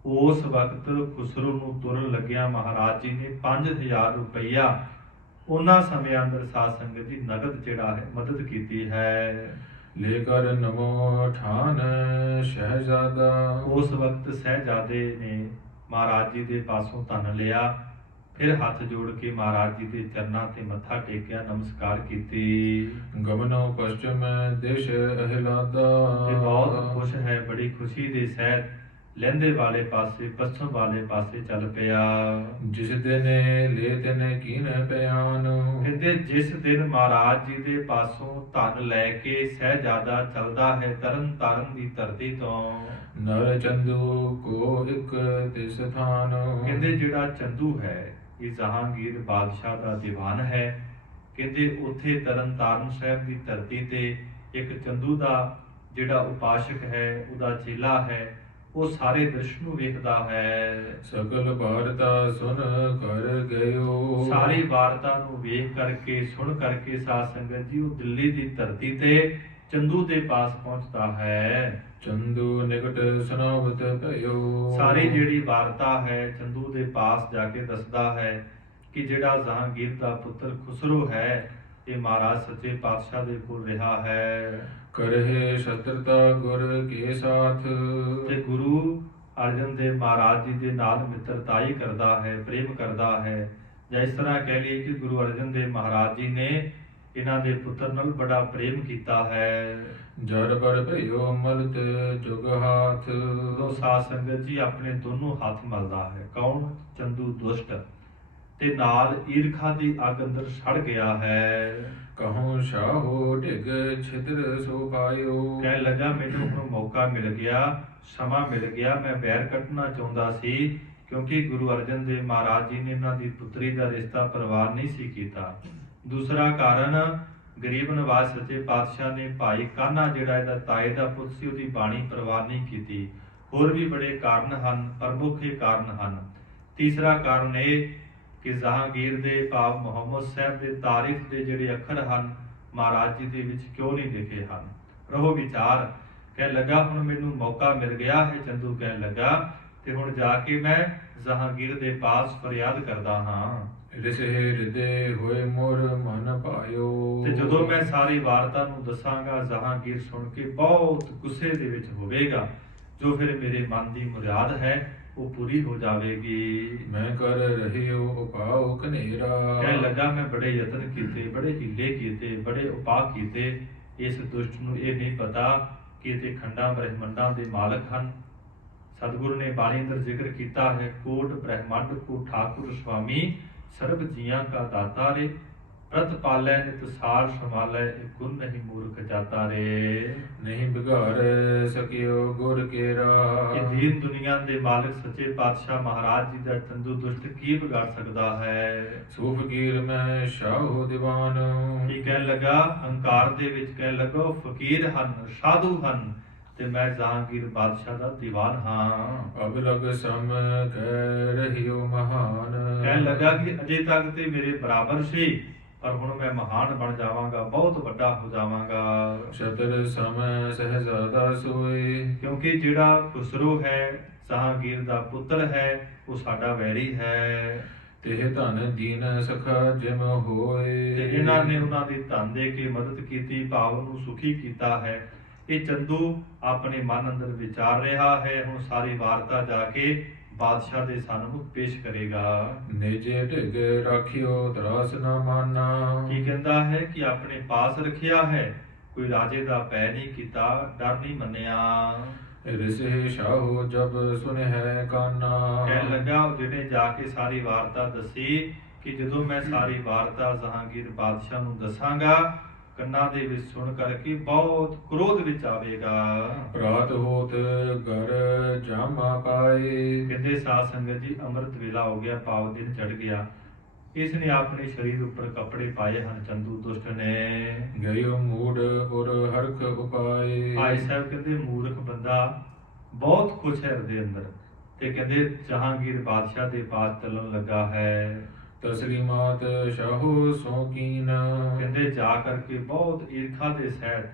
ਉਸ ਵਕਤ ਖੁਸਰੋ ਨੂੰ ਤੁਰਨ ਲੱਗਿਆ ਮਹਾਰਾਜ ਜੀ ਨੇ 5000 ਰੁਪਈਆ ਉਹਨਾਂ ਸਮਿਆਂ ਅੰਦਰ ਸਾਧ ਸੰਗਤ ਜੀ ਨਗਦ ਜਿਹੜਾ ਹੈ ਮਦਦ ਕੀਤੀ ਹੈ। ਲੇਕਰ ਨਮੋ ਠਾਨ ਸ਼ਹਿਜ਼ਾਦਾ। ਉਸ ਵਕਤ ਸਹਿਜਾਦੇ ਨੇ ਮਹਾਰਾਜ ਜੀ ਦੇ ਪਾਸੋਂ ਧਨ ਲਿਆ, ਫਿਰ ਹੱਥ ਜੋੜ ਕੇ ਮਹਾਰਾਜ ਜੀ ਦੇ ਚਰਨਾਂ ਤੇ ਮੱਥਾ ਟੇਕਿਆ, ਨਮਸਕਾਰ ਕੀਤੀ। ਗਮਨੋ ਪਸ਼ਚਿਮ ਦੇਸ਼ ਅਹਿਲਾਦਾ। ਤੇ ਬਹੁਤ ਖੁਸ਼ ਹੈ, ਬੜੀ ਖੁਸ਼ੀ ਦੇ ਸਹਿਤ ਲਹਿੰਦੇ ਵਾਲੇ ਪਾਸੇ, ਪੱਛਮ ਵਾਲੇ ਪਾਸੇ ਚੱਲ ਪਿਆ। ਜਿਸ ਦਿਨ ਲੈ ਤਿਨ ਕੀਨ ਪਿਆਨ। ਕਹਿੰਦੇ ਜਿਸ ਦਿਨ ਮਹਾਰਾਜ ਜੀ ਦੇ ਪਾਸੋਂ ਧਨ ਲੈ ਕੇ ਸਹਿਜਾਦਾ ਚੱਲਦਾ ਹੈ ਤਰਨ ਤਾਰਨ ਦੀ ਧਰਤੀ ਤੋਂ। ਨਰ ਚੰਦੂ ਕੋ ਇੱਕ ਤਿਸ ਥਾਨ। ਕਹਿੰਦੇ ਜਿਹੜਾ ਚੰਦੂ ਹੈ ਇਹ ਜਹਾਂਗੀਰ ਬਾਦਸ਼ਾਹ ਦਾ ਦੀਵਾਨ ਹੈ। ਕਹਿੰਦੇ ਉੱਥੇ ਤਰਨ ਤਾਰਨ ਸਾਹਿਬ ਦੀ ਧਰਤੀ ਤੇ ਇੱਕ ਚੰਦੂ ਦਾ ਜਿਹੜਾ ਉਪਾਸ਼ਕ ਹੈ, ਉਹਦਾ ਚੇਲਾ ਹੈ, ਉਹ ਸਾਰੇ ਦ੍ਰਿਸ਼ ਨੂੰ ਵੇਖਦਾ ਹੈ। ਸਕਲ ਵਾਰਤਾ ਸੁਨ ਕਰ ਗਇਓ। ਸਾਰੀ ਵਾਰਤਾ ਨੂੰ ਵੇਖ ਕਰਕੇ, ਸੁਣ ਕਰਕੇ ਸਾਧ ਸੰਗਤ ਜੀ ਉਹ ਦਿੱਲੀ ਦੀ ਧਰਤੀ ਤੇ ਚੰਦੂ ਦੇ ਪਾਸ ਪਹੁੰਚਦਾ ਹੈ। ਚੰਦੂ ਨਿਕਟ ਸੁਨਾਵਤ ਭਇਓ। ਸਾਰੀ ਜਿਹੜੀ ਵਾਰਤਾ ਹੈ ਚੰਦੂ ਦੇ ਪਾਸ ਜਾ ਕੇ ਦੱਸਦਾ ਹੈ ਕਿ ਜਿਹੜਾ ਜਹਾਂਗੀਰ ਦਾ ਪੁੱਤਰ ਖੁਸਰੋ ਹੈ ਇਹ ਮਹਾਰਾਜ ਸੱਚੇ ਪਾਤਸ਼ਾਹ ਦੇ ਕੋਲ ਰਿਹਾ ਹੈ। ਕਰਹਿ ਸ਼ਤਰਤਾ ਗੁਰ ਕੇ ਸਾਥ। ਤੇ ਗੁਰੂ ਅਰਜਨ ਦੇਵ ਮਹਾਰਾਜ ਜੀ ਦੇ ਨਾਲ ਮਿੱਤਰਤਾਈ ਕਰਦਾ ਹੈ, ਪ੍ਰੇਮ ਕਰਦਾ ਹੈ। ਜਾਂ ਇਸ ਤਰ੍ਹਾਂ ਕਹਿ ਲਈਏ ਕਿ ਗੁਰੂ ਅਰਜਨ ਦੇਵ ਮਹਾਰਾਜ ਜੀ ਨੇ ਇਹਨਾਂ ਦੇ ਪੁੱਤਰ ਨਾਲ ਬੜਾ ਪ੍ਰੇਮ ਕੀਤਾ ਹੈ। ਜੜ ਬੜ ਭਇਓ ਮਲਤ ਜੁਗ ਹਾਥ। ਉਦੋਂ ਸਾਧ ਸੰਗਤ ਜੀ ਆਪਣੇ ਦੋਨੋਂ ਹੱਥ ਮਲਦਾ ਹੈ। ਕੌਣ? ਚੰਦੂ ਦੁਸ਼ਟ। ਤੇ ਨਾਲ ਈਰਖਾ ਦੀ ਅੱਗ ਅੰਦਰ ਸੜ ਗਿਆ ਹੈ। ਕਹੂੰ ਸ਼ਾਹੋ ਢਿਗ ਛਿਦਰ ਸੋ ਪਾਇਓ। ਕਹਿਣ ਲੱਗਾ ਮੈਨੂੰ ਹੁਣ ਮੌਕਾ ਮਿਲ ਗਿਆ, ਸਮਾਂ ਮਿਲ ਗਿਆ। ਮੈਂ ਵੈਰ ਕੱਟਣਾ ਚਾਹੁੰਦਾ ਸੀ ਕਿਉਂਕਿ ਗੁਰੂ ਅਰਜਨ ਦੇਵ ਮਹਾਰਾਜ ਜੀ ਨੇ ਇਹਨਾਂ ਦੀ ਪੁੱਤਰੀ ਦਾ ਰਿਸ਼ਤਾ ਪਰਵਾਨ ਨਹੀਂ ਸੀ ਕੀਤਾ। ਦੂਸਰਾ ਕਾਰਨ ਗਰੀਬ ਨਵਾਜ ਸੱਚੇ ਪਾਤਸ਼ਾਹ ਨੇ ਭਾਈ ਕਾਨ੍ਹਾ ਜਿਹੜਾ ਇਹਦਾ ਤਾਏ ਦਾ ਪੁੱਤ ਸੀ ਉਹਦੀ ਬਾਣੀ ਪਰਵਾਨ ਨਹੀਂ ਕੀਤੀ। ਹੋਰ ਵੀ ਬੜੇ ਕਾਰਨ ਹਨ, ਪ੍ਰਮੁੱਖ ਇਹ ਕਾਰਨ ਹਨ। ਤੀਸਰਾ ਕਾਰਨ ਇਹ ਕਿ ਜਹਾਂਗੀਰ ਦੇ ਭਾਵ ਮੁਹੰਮਦ ਸਾਹਿਬ ਦੇ ਤਾਰੀਫ ਦੇ ਜਿਹੜੇ ਅੱਖਰ ਹਨ ਮਹਾਰਾਜ ਜੀ ਦੇ ਵਿੱਚ ਕਿਉਂ ਨਹੀਂ ਲਿਖੇ ਹਨ। ਰਹੋ ਵਿਚਾਰ। ਕਹਿਣ ਲੱਗਾ ਹੁਣ ਮੈਨੂੰ ਮੌਕਾ ਮਿਲ ਗਿਆ ਹੈ। ਚੰਦੂ ਕਹਿਣ ਲੱਗਾ ਤੇ ਹੁਣ ਜਾ ਕੇ ਮੈਂ ਜਹਾਂਗੀਰ ਦੇ ਪਾਸ ਫਰਿਆਦ ਕਰਦਾ ਹਾਂ। ਰਿਸੇ ਹਿਰਦੇ ਹੋਏ ਮੋਰ ਮਨ ਭਾਇਓ। ਤੇ ਜਦੋਂ ਮੈਂ ਸਾਰੀ ਵਾਰਤਾ ਨੂੰ ਦੱਸਾਂਗਾ, ਜਹਾਂਗੀਰ ਸੁਣ ਕੇ ਬਹੁਤ ਗੁੱਸੇ ਦੇ ਵਿੱਚ ਹੋਵੇਗਾ, ਜੋ ਫਿਰ ਮੇਰੇ ਮਨ ਦੀ ਮੁਰਾਦ ਹੈ ਉਹ ਪੂਰੀ ਹੋ ਜਾਵੇਗੀ। ਮੈਂ ਕਰ ਰਹਿਓ ਉਪਾਉ ਕਨੇਰਾ। ਕਹਿਣ ਲੱਗਾ, ਮੈਂ ਬੜੇ ਯਤਨ ਕੀਤੇ, ਬੜੇ ਹੀਲੇ ਕੀਤੇ, ਬੜੇ ਉਪਾਅ ਕੀਤੇ, ਇਸ ਦੁਸ਼ਟ ਨੂੰ ਇਹ ਨਹੀਂ ਪਤਾ ਕਿ ਇਹ ਤੇ ਖੰਡਾਂ ਬ੍ਰਹਿਮੰਡਾਂ ਦੇ ਮਾਲਕ ਹਨ। ਸਤਿਗੁਰੂ ਨੇ ਬਾਣੀ ਅੰਦਰ ਜ਼ਿਕਰ ਕੀਤਾ ਹੈ, ਕੋਟ ਬ੍ਰਹਿਮੰਡ ਕੋ ਠਾਕੁਰ ਸੁਆਮੀ, ਸਰਬ ਜੀਆਂ ਕਾ ਦਾਤਾ ਰੇ, ਪ੍ਰਤ ਪਾਲੈ ਨਿਤ ਸਾਰ ਸੰਭਾਲੈ, ਗੁਰ ਨਹੀਂ ਮੂਰਖ ਜਾਤਾ ਰੇ। ਨਹੀਂ ਬਿਗਾੜ ਸਕਿਓ ਗੁਰ ਕੇਰਾ। ਇਹ ਦੀਨ ਦੁਨੀਆ ਦੇ ਮਾਲਕ ਸੱਚੇ ਪਾਤਸ਼ਾਹ ਮਹਾਰਾਜ ਜੀ ਦਾ ਚੰਦੂ ਦੁਸ਼ਟ ਕੀ ਵਿਗਾੜ ਸਕਦਾ ਹੈ। ਸੋ ਫਕੀਰ ਮੈਂ ਸ਼ਾਹੋ ਦੀਵਾਨ। ਕੀ ਕਹਿਣ ਲੱਗਾ, ਹੰਕਾਰ ਦੇ ਵਿੱਚ ਕਹਿਣ ਲੱਗਾ, ਉਹ ਫਕੀਰ ਹਨ, ਸਾਧੂ ਹਨ, ਤੇ ਮੈਂ ਜਹਾਂਗੀਰ ਬਾਦਸ਼ਾਹ ਦਾ ਦੀਵਾਨ ਹਾਂ। ਅਬ ਲਗ ਸਮ ਕਹਿ ਰਹਿਓ ਮਹਾਨ। ਕਹਿਣ ਲੱਗਾ ਕਿ ਅਜੇ ਤੱਕ ਤੇ ਮੇਰੇ ਬਰਾਬਰ ਸੀ, ਪਰ ਹੁਣ ਮੈਂ ਮਹਾਨ ਬਣ ਜਾਵਾਂਗਾ, ਬਹੁਤ ਵੱਡਾ ਹੋ ਜਾਵਾਂਗਾ। ਸ਼ਤਰ ਸਮੈ ਸਹਿਜ਼ਾਦਾ ਸੋਏ। ਕਿਉਂਕਿ ਜਿਹੜਾ ਖੁਸਰੋ ਹੈ, ਜਹਾਂਗੀਰ ਦਾ ਪੁੱਤਰ ਹੈ, ਉਹ ਸਾਡਾ ਵੈਰੀ ਹੈ। ਤੇ ਧਨ ਦੀਨ ਸਖਾ ਜਿਮ ਹੋਏ। ਤੇ ਇਹਨਾਂ ਨੇ ਉਹਨਾਂ ਦੀ ਧਨ ਦੇ ਕੇ ਮਦਦ ਕੀਤੀ, ਭਾਵ ਨੂੰ ਸੁਖੀ ਕੀਤਾ ਹੈ। ਇਹ ਚੰਦੂ ਆਪਣੇ ਮਨ ਅੰਦਰ ਵਿਚਾਰ ਰਿਹਾ ਹੈ। ਹੁਣ ਸਾਰੀ ਵਾਰਤਾ ਜਾ ਕੇ ਬਾਦਸ਼ਾਹ ਦੇ ਸਨਮੁਖ ਪੇਸ਼ ਕਰੇਗਾ। ਨਿਜੇ ਢਿਗ ਰਾਖਿਓ ਤਰਾਸ ਨਾ ਮਾਨਾ। ਕੀ ਕਹਿੰਦਾ ਹੈ ਕਿ ਆਪਣੇ ਪਾਸ ਰੱਖਿਆ ਹੈ, ਕੋਈ ਰਾਜੇ ਦਾ ਪੈ ਨਹੀਂ ਕੀਤਾ, ਡਰ ਨਹੀਂ ਮੰਨਿਆ। ਰਿਸੇ ਸ਼ਾਹੋ ਜਬ ਸੁਨਹਿ ਕਾਨਾ। ਕਹਿਣ ਲੱਗਾ, ਜਿਹਨੇ ਜਾ ਕੇ ਸਾਰੀ ਵਾਰਤਾ ਦੱਸੀ ਕਿ ਜਦੋਂ ਮੈਂ ਸਾਰੀ ਵਾਰਤਾ ਜਹਾਂਗੀਰ ਬਾਦਸ਼ਾਹ ਨੂੰ ਦੱਸਾਂਗਾ, ਕੰਨਾਂ ਦੇ ਵਿੱਚ ਸੁਣ ਕਰਕੇ ਬਹੁਤ ਕ੍ਰੋਧ ਵਿੱਚ ਆਵੇਗਾ। ਰਾਤ ਹੋਤ ਘਰ ਜਾਮਾ ਪਾਏ। ਕਹਿੰਦੇ ਸਾਧ ਸੰਗਤ ਜੀ, ਅੰਮ੍ਰਿਤ ਵੇਲਾ ਹੋ ਗਿਆ, ਭਾਵ ਦਿਨ ਚੜ ਗਿਆ। ਇਸ ਨੇ ਆਪਣੇ ਸਰੀਰ ਉੱਪਰ ਕੱਪੜੇ ਪਾਏ ਹਨ, ਚੰਦੂ ਦੁਸ਼ਟ ਨੇ। ਗਇਓ ਮੂੜ ਔਰ ਹਰਖ ਉਪਾਏ। ਭਾਈ ਸਾਹਿਬ ਕਹਿੰਦੇ, ਮੂਰਖ ਬੰਦਾ ਬਹੁਤ ਖੁਸ਼ ਹੈ ਉਹਦੇ ਅੰਦਰ, ਤੇ ਕਹਿੰਦੇ ਜਹਾਂਗੀਰ ਬਾਦਸ਼ਾਹ ਦੇ ਪਾਸ ਚੱਲਣ ਲੱਗਾ ਹੈ। ਤਸਲੀਮਾਤ ਸ਼ਾਹੋ ਸੋ ਕੀਨ। ਕਹਿੰਦੇ ਜਾ ਕਰਕੇ ਬਹੁਤ ਈਰਖਾ ਦੇ ਸਹਿਤ,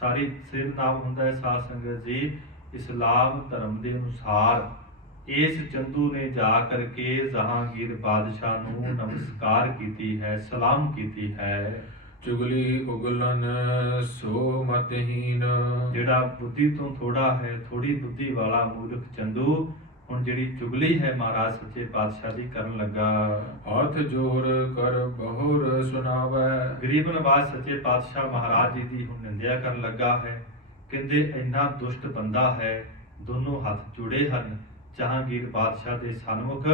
ਸਾਰੀ ਸਿਰ ਨਾਮ ਹੁੰਦਾ ਹੈ ਸਾਧ ਸੰਗਤ ਜੀ, ਇਸਲਾਮ ਧਰਮ ਦੇ ਅਨੁਸਾਰ ਇਸ ਚੰਦੂ ਨੇ ਜਾ ਕਰਕੇ ਜਹਾਂਗੀਰ ਬਾਦਸ਼ਾਹ ਨੂੰ ਨਮਸਕਾਰ ਕੀਤੀ ਹੈ, ਸਲਾਮ ਕੀਤੀ ਹੈ। ਚੁਗਲੀ ਉਗਲਨ ਸੋ ਮਤਹੀਨ। ਜਿਹੜਾ ਬੁੱਧੀ ਤੋਂ ਥੋੜਾ ਹੈ, ਥੋੜੀ ਬੁੱਧੀ ਵਾਲਾ ਮੂਰਖ ਚੰਦੂ ਹੁਣ ਜਿਹੜੀ ਚੁਗਲੀ ਹੈ ਮਹਾਰਾਜ ਸੱਚੇ ਪਾਤਸ਼ਾਹ ਦੀ ਕਰਨ ਲੱਗਾ। ਹੱਥ ਜੋਰ ਕਰ ਬਹੁਰ ਸੁਣਾਵੈ। ਗਰੀਬ ਨਵਾਜ਼ ਸੱਚੇ ਪਾਤਸ਼ਾਹ ਮਹਾਰਾਜ ਜੀ ਦੀ ਹੁਣ ਨਿੰਦਿਆ ਕਰਨ ਲੱਗਾ ਹੈ। ਕਹਿੰਦੇ ਇੰਨਾ ਦੁਸ਼ਟ ਬੰਦਾ ਹੈ, ਦੋਨੋਂ ਹੱਥ ਜੁੜੇ ਹਨ ਜਹਾਂਗੀਰ ਬਾਦਸ਼ਾਹ ਦੇ ਸਨਮੁਖ।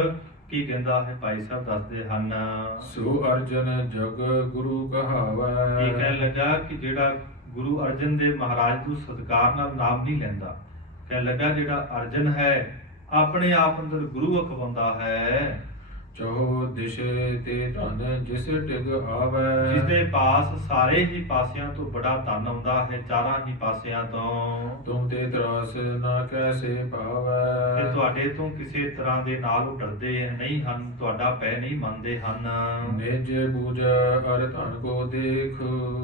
ਕੀ ਕਹਿੰਦਾ ਹੈ ਭਾਈ ਸਾਹਿਬ ਦੱਸਦੇ ਹਨ, ਸੋ ਅਰਜਨ ਜਗ ਗੁਰੂ ਕਹਾਵੈ। ਇਹ ਕਹਿਣ ਲੱਗਾ ਕਿ ਜਿਹੜਾ ਗੁਰੂ ਅਰਜਨ ਦੇਵ ਮਹਾਰਾਜ ਨੂੰ ਸਤਿਕਾਰ ਨਾਲ ਨਾਮ ਨਹੀਂ ਲੈਂਦਾ। ਕਹਿਣ ਲੱਗਾ ਜਿਹੜਾ ਅਰਜਨ ਹੈ ਆਪਣੇ ਆਪ ਅੰਦਰ ਗੁਰੂ ਅਖਵਾਉਂਦਾ ਹੈ। ਚਹੋ ਦਿਸ਼ੇ ਤੇ ਧਨ ਜਿਸ ਟਿਗ ਆਵੈ। ਜਿਸ ਦੇ ਪਾਸ ਸਾਰੇ ਹੀ ਪਾਸਿਆਂ ਤੋਂ ਬੜਾ ਧਨ ਆਉਂਦਾ ਹੈ, ਚਾਰਾਂ ਹੀ ਪਾਸਿਆਂ ਤੋਂ। ਤੁਮ ਤੇ ਤਰਾਸ ਨਾ ਕੈਸੇ ਪਾਵੈ। ਤੇ ਤੁਹਾਡੇ ਤੋਂ ਕਿਸੇ ਤਰ੍ਹਾਂ ਦੇ ਨਾਲ ਉਹ ਡਰਦੇ ਨਹੀਂ ਹਨ, ਤੁਹਾਡਾ ਪੈ ਨਹੀਂ ਮੰਨਦੇ ਹਨ। ਨਿਜ ਪੂਜਾ ਅਰ ਧਨ ਕੋ ਦੇਖ।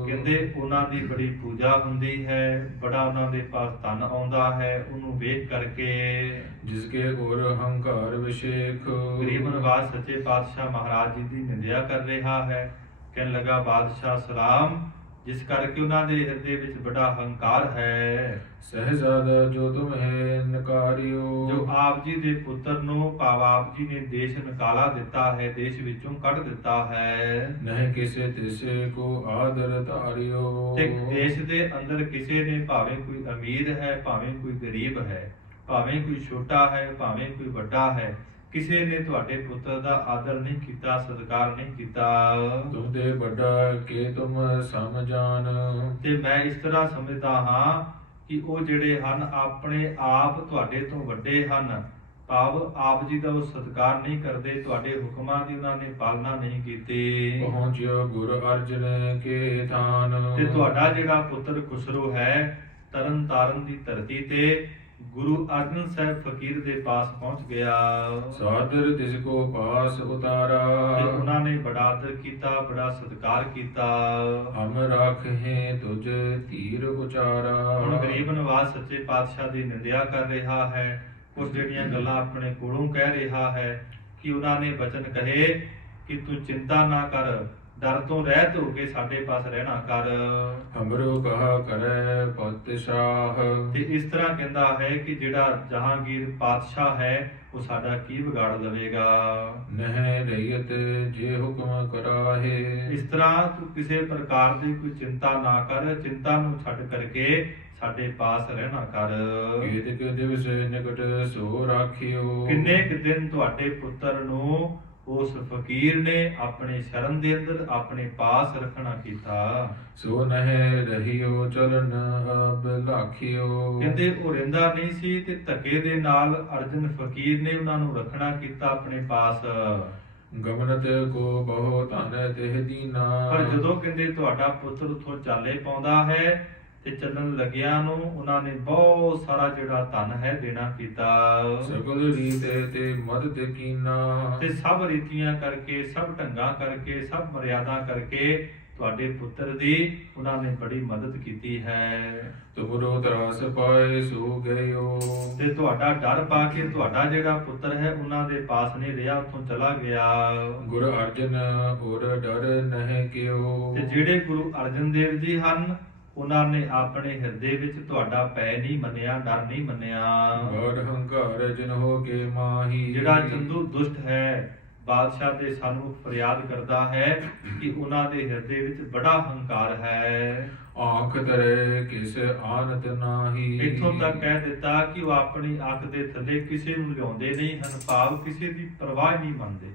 ਕਹਿੰਦੇ ਉਹਨਾਂ ਦੀ ਬੜੀ ਪੂਜਾ ਹੁੰਦੀ ਹੈ, ਬੜਾ ਉਹਨਾਂ ਦੇ ਪਾਸ ਧਨ ਆਉਂਦਾ ਹੈ, ਉਹਨੂੰ ਵੇਖ ਕਰਕੇ। ਜਿਸ ਕੇ ਔਰ ਹੰਕਾਰ ਵਿਸ਼ੇਖ। ਗਰੀਬ ਨਵਾਜ਼ ਸੱਚੇ ਪਾਤਸ਼ਾਹ ਮਹਾਰਾਜ ਜੀ ਦੀ ਨਿੰਦਿਆ ਕਰ ਰਿਹਾ ਹੈ। ਕਹਿਣ ਲੱਗਾ, ਬਾਦਸ਼ਾਹ ਸਲਾਮ, ਜਿਸ ਕਰਕੇ ਉਹਨਾਂ ਦੇ ਹਿਰਦੇ ਵਿੱਚ ਬੜਾ ਹੰਕਾਰ ਹੈ। ਸਹਿਜ਼ਾਦਾ ਜੋ ਤੁਮ ਹੈ ਨਕਾਰਿਓ। ਜੋ ਆਪ ਜੀ ਦੇ ਪੁੱਤਰ ਨੂੰ ਭਾਵ ਆਪ ਜੀ ਨੇ ਦੇਸ਼ ਨਿਕਾਲਾ ਦਿੱਤਾ ਹੈ, ਦੇਸ਼ ਵਿੱਚੋਂ ਕੱਢ ਦਿੱਤਾ ਹੈ। ਨਹੀਂ ਕਿਸੇ ਤਿਸੇ ਕੋ ਆਦਰ ਧਾਰਿਓ। ਤੇ ਦੇਸ਼ ਦੇ ਅੰਦਰ ਕਿਸੇ ਨੇ ਭਾਵੇਂ ਕੋਈ ਅਮੀਰ ਹੈ, ਭਾਵੇਂ ਕੋਈ ਗਰੀਬ ਹੈ, ਭਾਵੇਂ ਕੋਈ ਛੋਟਾ ਹੈ, ਭਾਵੇਂ ਕੋਈ ਵੱਡਾ ਹੈ, ਕਿਸੇ ਨੇ ਤੁਹਾਡੇ ਪੁੱਤਰ ਦਾ ਆਦਰ ਨਹੀਂ ਕੀਤਾ, ਸਤਿਕਾਰ ਨਹੀਂ ਕੀਤਾ। ਤੁਮ ਤੇ ਵੱਡਾ ਕੇ ਤੁਮ ਸਮਝਾਨ। ਤੇ ਮੈਂ ਇਸ ਤਰ੍ਹਾਂ ਸਮਝਦਾ ਹਾਂ ਕਿ ਉਹ ਜਿਹੜੇ ਹਨ ਆਪਣੇ ਆਪ ਤੁਹਾਡੇ ਤੋਂ ਵੱਡੇ ਹਨ, ਭਾਵ ਆਪ ਜੀ ਦਾ ਉਹ ਸਤਿਕਾਰ ਨਹੀਂ ਕਰਦੇ, ਤੁਹਾਡੇ ਹੁਕਮਾਂ ਦੀ ਉਹਨਾਂ ਨੇ ਪਾਲਣਾ ਨਹੀਂ ਕੀਤੀ। ਪਹੁੰਚਿਓ ਗੁਰ ਅਰਜਨ ਕੇ ਥਾਨ। ਤੇ ਤੁਹਾਡਾ ਜਿਹੜਾ ਪੁੱਤਰ ਖੁਸਰੋ ਹੈ, ਤਰਨ ਤਾਰਨ ਦੀ ਧਰਤੀ ਤੇ ਗੁਰੂ ਅਰਜਨ ਸਾਹਿਬ ਫਕੀਰ ਦੇ ਪਾਸ ਪਹੁੰਚ ਗਿਆ। ਸਾਦਰ ਤਿਸ ਕੋ ਪਾਸ ਉਤਾਰਾ। ਤੇ ਉਹਨਾਂ ਨੇ ਬੜਾ ਆਦਰ ਕੀਤਾ, ਬੜਾ ਸਤਿਕਾਰ ਕੀਤਾ। ਹਮ ਰਾਖੇ ਤੁਝ ਧੀਰ ਉਚਾਰਾ। ਹੁਣ ਗਰੀਬ ਨਵਾਜ਼ ਸੱਚੇ ਪਾਤਸ਼ਾਹ ਦੀ ਨਿੰਦਿਆ ਕਰ ਰਿਹਾ ਹੈ। ਕੁਝ ਜਿਹੜੀਆਂ ਗੱਲਾਂ ਆਪਣੇ ਕੋਲੋਂ ਕਹਿ ਰਿਹਾ ਹੈ ਕਿ ਉਹਨਾਂ ਨੇ ਬਚਨ ਕਹੇ ਕਿ ਤੂੰ ਚਿੰਤਾ ਨਾ ਕਰ, ਡਰ ਤੋਂ ਰਹਿਤ ਹੋ ਕੇ ਸਾਡੇ ਪਾਸ ਰਹਿਣਾ ਕਰ। ਹਮਰੋ ਕਹਾ ਕਰੈ ਪਾਤਸ਼ਾਹ। ਤੇ ਇਸ ਤਰ੍ਹਾਂ ਕਹਿੰਦਾ ਹੈ ਕਿ ਜਿਹੜਾ ਜਹਾਂਗੀਰ ਪਾਤਸ਼ਾਹ ਹੈ ਉਹ ਸਾਡਾ ਕੀ ਵਿਗਾੜ ਲਵੇਗਾ। ਨਹਿ ਰਹੀਤ ਜੇ ਹੁਕਮ ਕਰਾਹੇ। ਇਸ ਤਰ੍ਹਾਂ ਤੂੰ ਕਿਸੇ ਪ੍ਰਕਾਰ ਦੀ ਕੋਈ ਚਿੰਤਾ ਨਾ ਕਰ, ਚਿੰਤਾ ਨੂੰ ਛੱਡ ਕਰਕੇ ਸਾਡੇ ਪਾਸ ਰਹਿਣਾ ਕਰ। ਕੀਤਿਕ ਦਿਵਸ ਨਿਕਟ ਸੋ ਰਾਖਿਓ। ਕਿੰਨੇ ਕੁ ਦਿਨ ਤੁਹਾਡੇ ਪੁੱਤਰ ਨੂੰ ਉਸ ਫਕੀਰ ਨੇ ਆਪਣੇ ਸ਼ਰਨ ਦੇ ਅੰਦਰ ਆਪਣੇ ਪਾਸ ਰੱਖਣਾ ਕੀਤਾ। ਸੋ ਨਹਿ ਰਹੀਓ ਚਰਨ ਅਬ ਲਾਖਿਓ। ਕਹਿੰਦੇ ਉਹ ਰਹਿੰਦਾ ਨਹੀਂ ਸੀ ਤੇ ਧੱਕੇ ਦੇ ਨਾਲ ਅਰਜਨ ਫਕੀਰ ਨੇ ਉਹਨਾਂ ਨੂੰ ਰੱਖਣਾ ਕੀਤਾ ਆਪਣੇ ਪਾਸ। ਗਮਨਤ ਕੋ ਬਹੁ ਧਨ ਤਿਹ ਦੀਨਾ। ਪਰ ਜਦੋਂ ਕਹਿੰਦੇ ਤੁਹਾਡਾ ਪੁੱਤਰ ਉਥੋਂ ਚਾਲੇ ਪਾਉਂਦਾ ਹੈ ਤੇ ਚੱਲਣ ਲੱਗਿਆਂ ਨੂੰ ਉਹਨਾਂ ਨੇ ਬਹੁਤ ਸਾਰਾ ਜਿਹੜਾ ਧਨ ਹੈ ਦੇਣਾ ਕੀਤਾ। ਸਗਲ ਰੀਤ ਤੇ ਮਦਦ ਕੀਨਾ। ਤੇ ਸਭ ਰੀਤੀਆਂ ਕਰਕੇ, ਸਭ ਢੰਗਾਂ ਕਰਕੇ, ਸਭ ਮਰਿਆਦਾ ਕਰਕੇ ਤੁਹਾਡੇ ਪੁੱਤਰ ਦੀ ਉਹਨਾਂ ਨੇ ਬੜੀ ਮਦਦ ਕੀਤੀ ਹੈ। ਤੁਮਰੋ ਤਰਾਸ ਪਾਏ ਸੋ ਗਇਓ। ਤੇ ਤੁਹਾਡਾ ਡਰ ਪਾ ਕੇ ਤੁਹਾਡਾ ਜਿਹੜਾ ਪੁੱਤਰ ਹੈ ਉਹਨਾਂ ਦੇ ਪਾਸ ਨਹੀਂ ਰਿਹਾ, ਉੱਥੋਂ ਚਲਾ ਗਿਆ। ਗੁਰ ਅਰਜਨ ਔਰ ਡਰ ਨਹਿ ਕਿਓ। ਤੇ ਜਿਹੜੇ ਗੁਰੂ ਅਰਜਨ ਦੇਵ ਜੀ ਹਨ ਉਹਨਾਂ ਨੇ ਆਪਣੇ ਹਿਰਦੇ ਵਿੱਚ ਤੁਹਾਡਾ ਭੈ ਨਹੀਂ ਮੰਨਿਆ, ਡਰ ਨਹੀਂ ਮੰਨਿਆ। ਬੜ ਹੰਕਾਰ ਜਿਨ ਹੋ ਕੇ ਮਾਹੀ। ਜਿਹੜਾ ਚੰਦੂ ਦੁਸ਼ਟ ਹੈ ਬਾਦਸ਼ਾਹ ਦੇ ਸਾਨੂੰ ਫਰਿਆਦ ਕਰਦਾ ਹੈ ਕਿ ਉਹਨਾਂ ਦੇ ਹਿਰਦੇ ਵਿੱਚ ਬੜਾ ਹੰਕਾਰ ਹੈ। ਆਂਖ ਤਰੇ ਕਿਸ ਆਨਤ ਨਾਹੀ। ਇੱਥੋਂ ਤੱਕ ਕਹਿ ਦਿੱਤਾ ਕਿ ਉਹ ਆਪਣੀ ਅੱਖ ਦੇ ਥੱਲੇ ਕਿਸੇ ਨੂੰ ਲਿਆਉਂਦੇ ਨਹੀਂ ਹਨ, ਭਾਵ ਕਿਸੇ ਦੀ ਪਰਵਾਹ ਨਹੀਂ ਮੰਨਦੇ।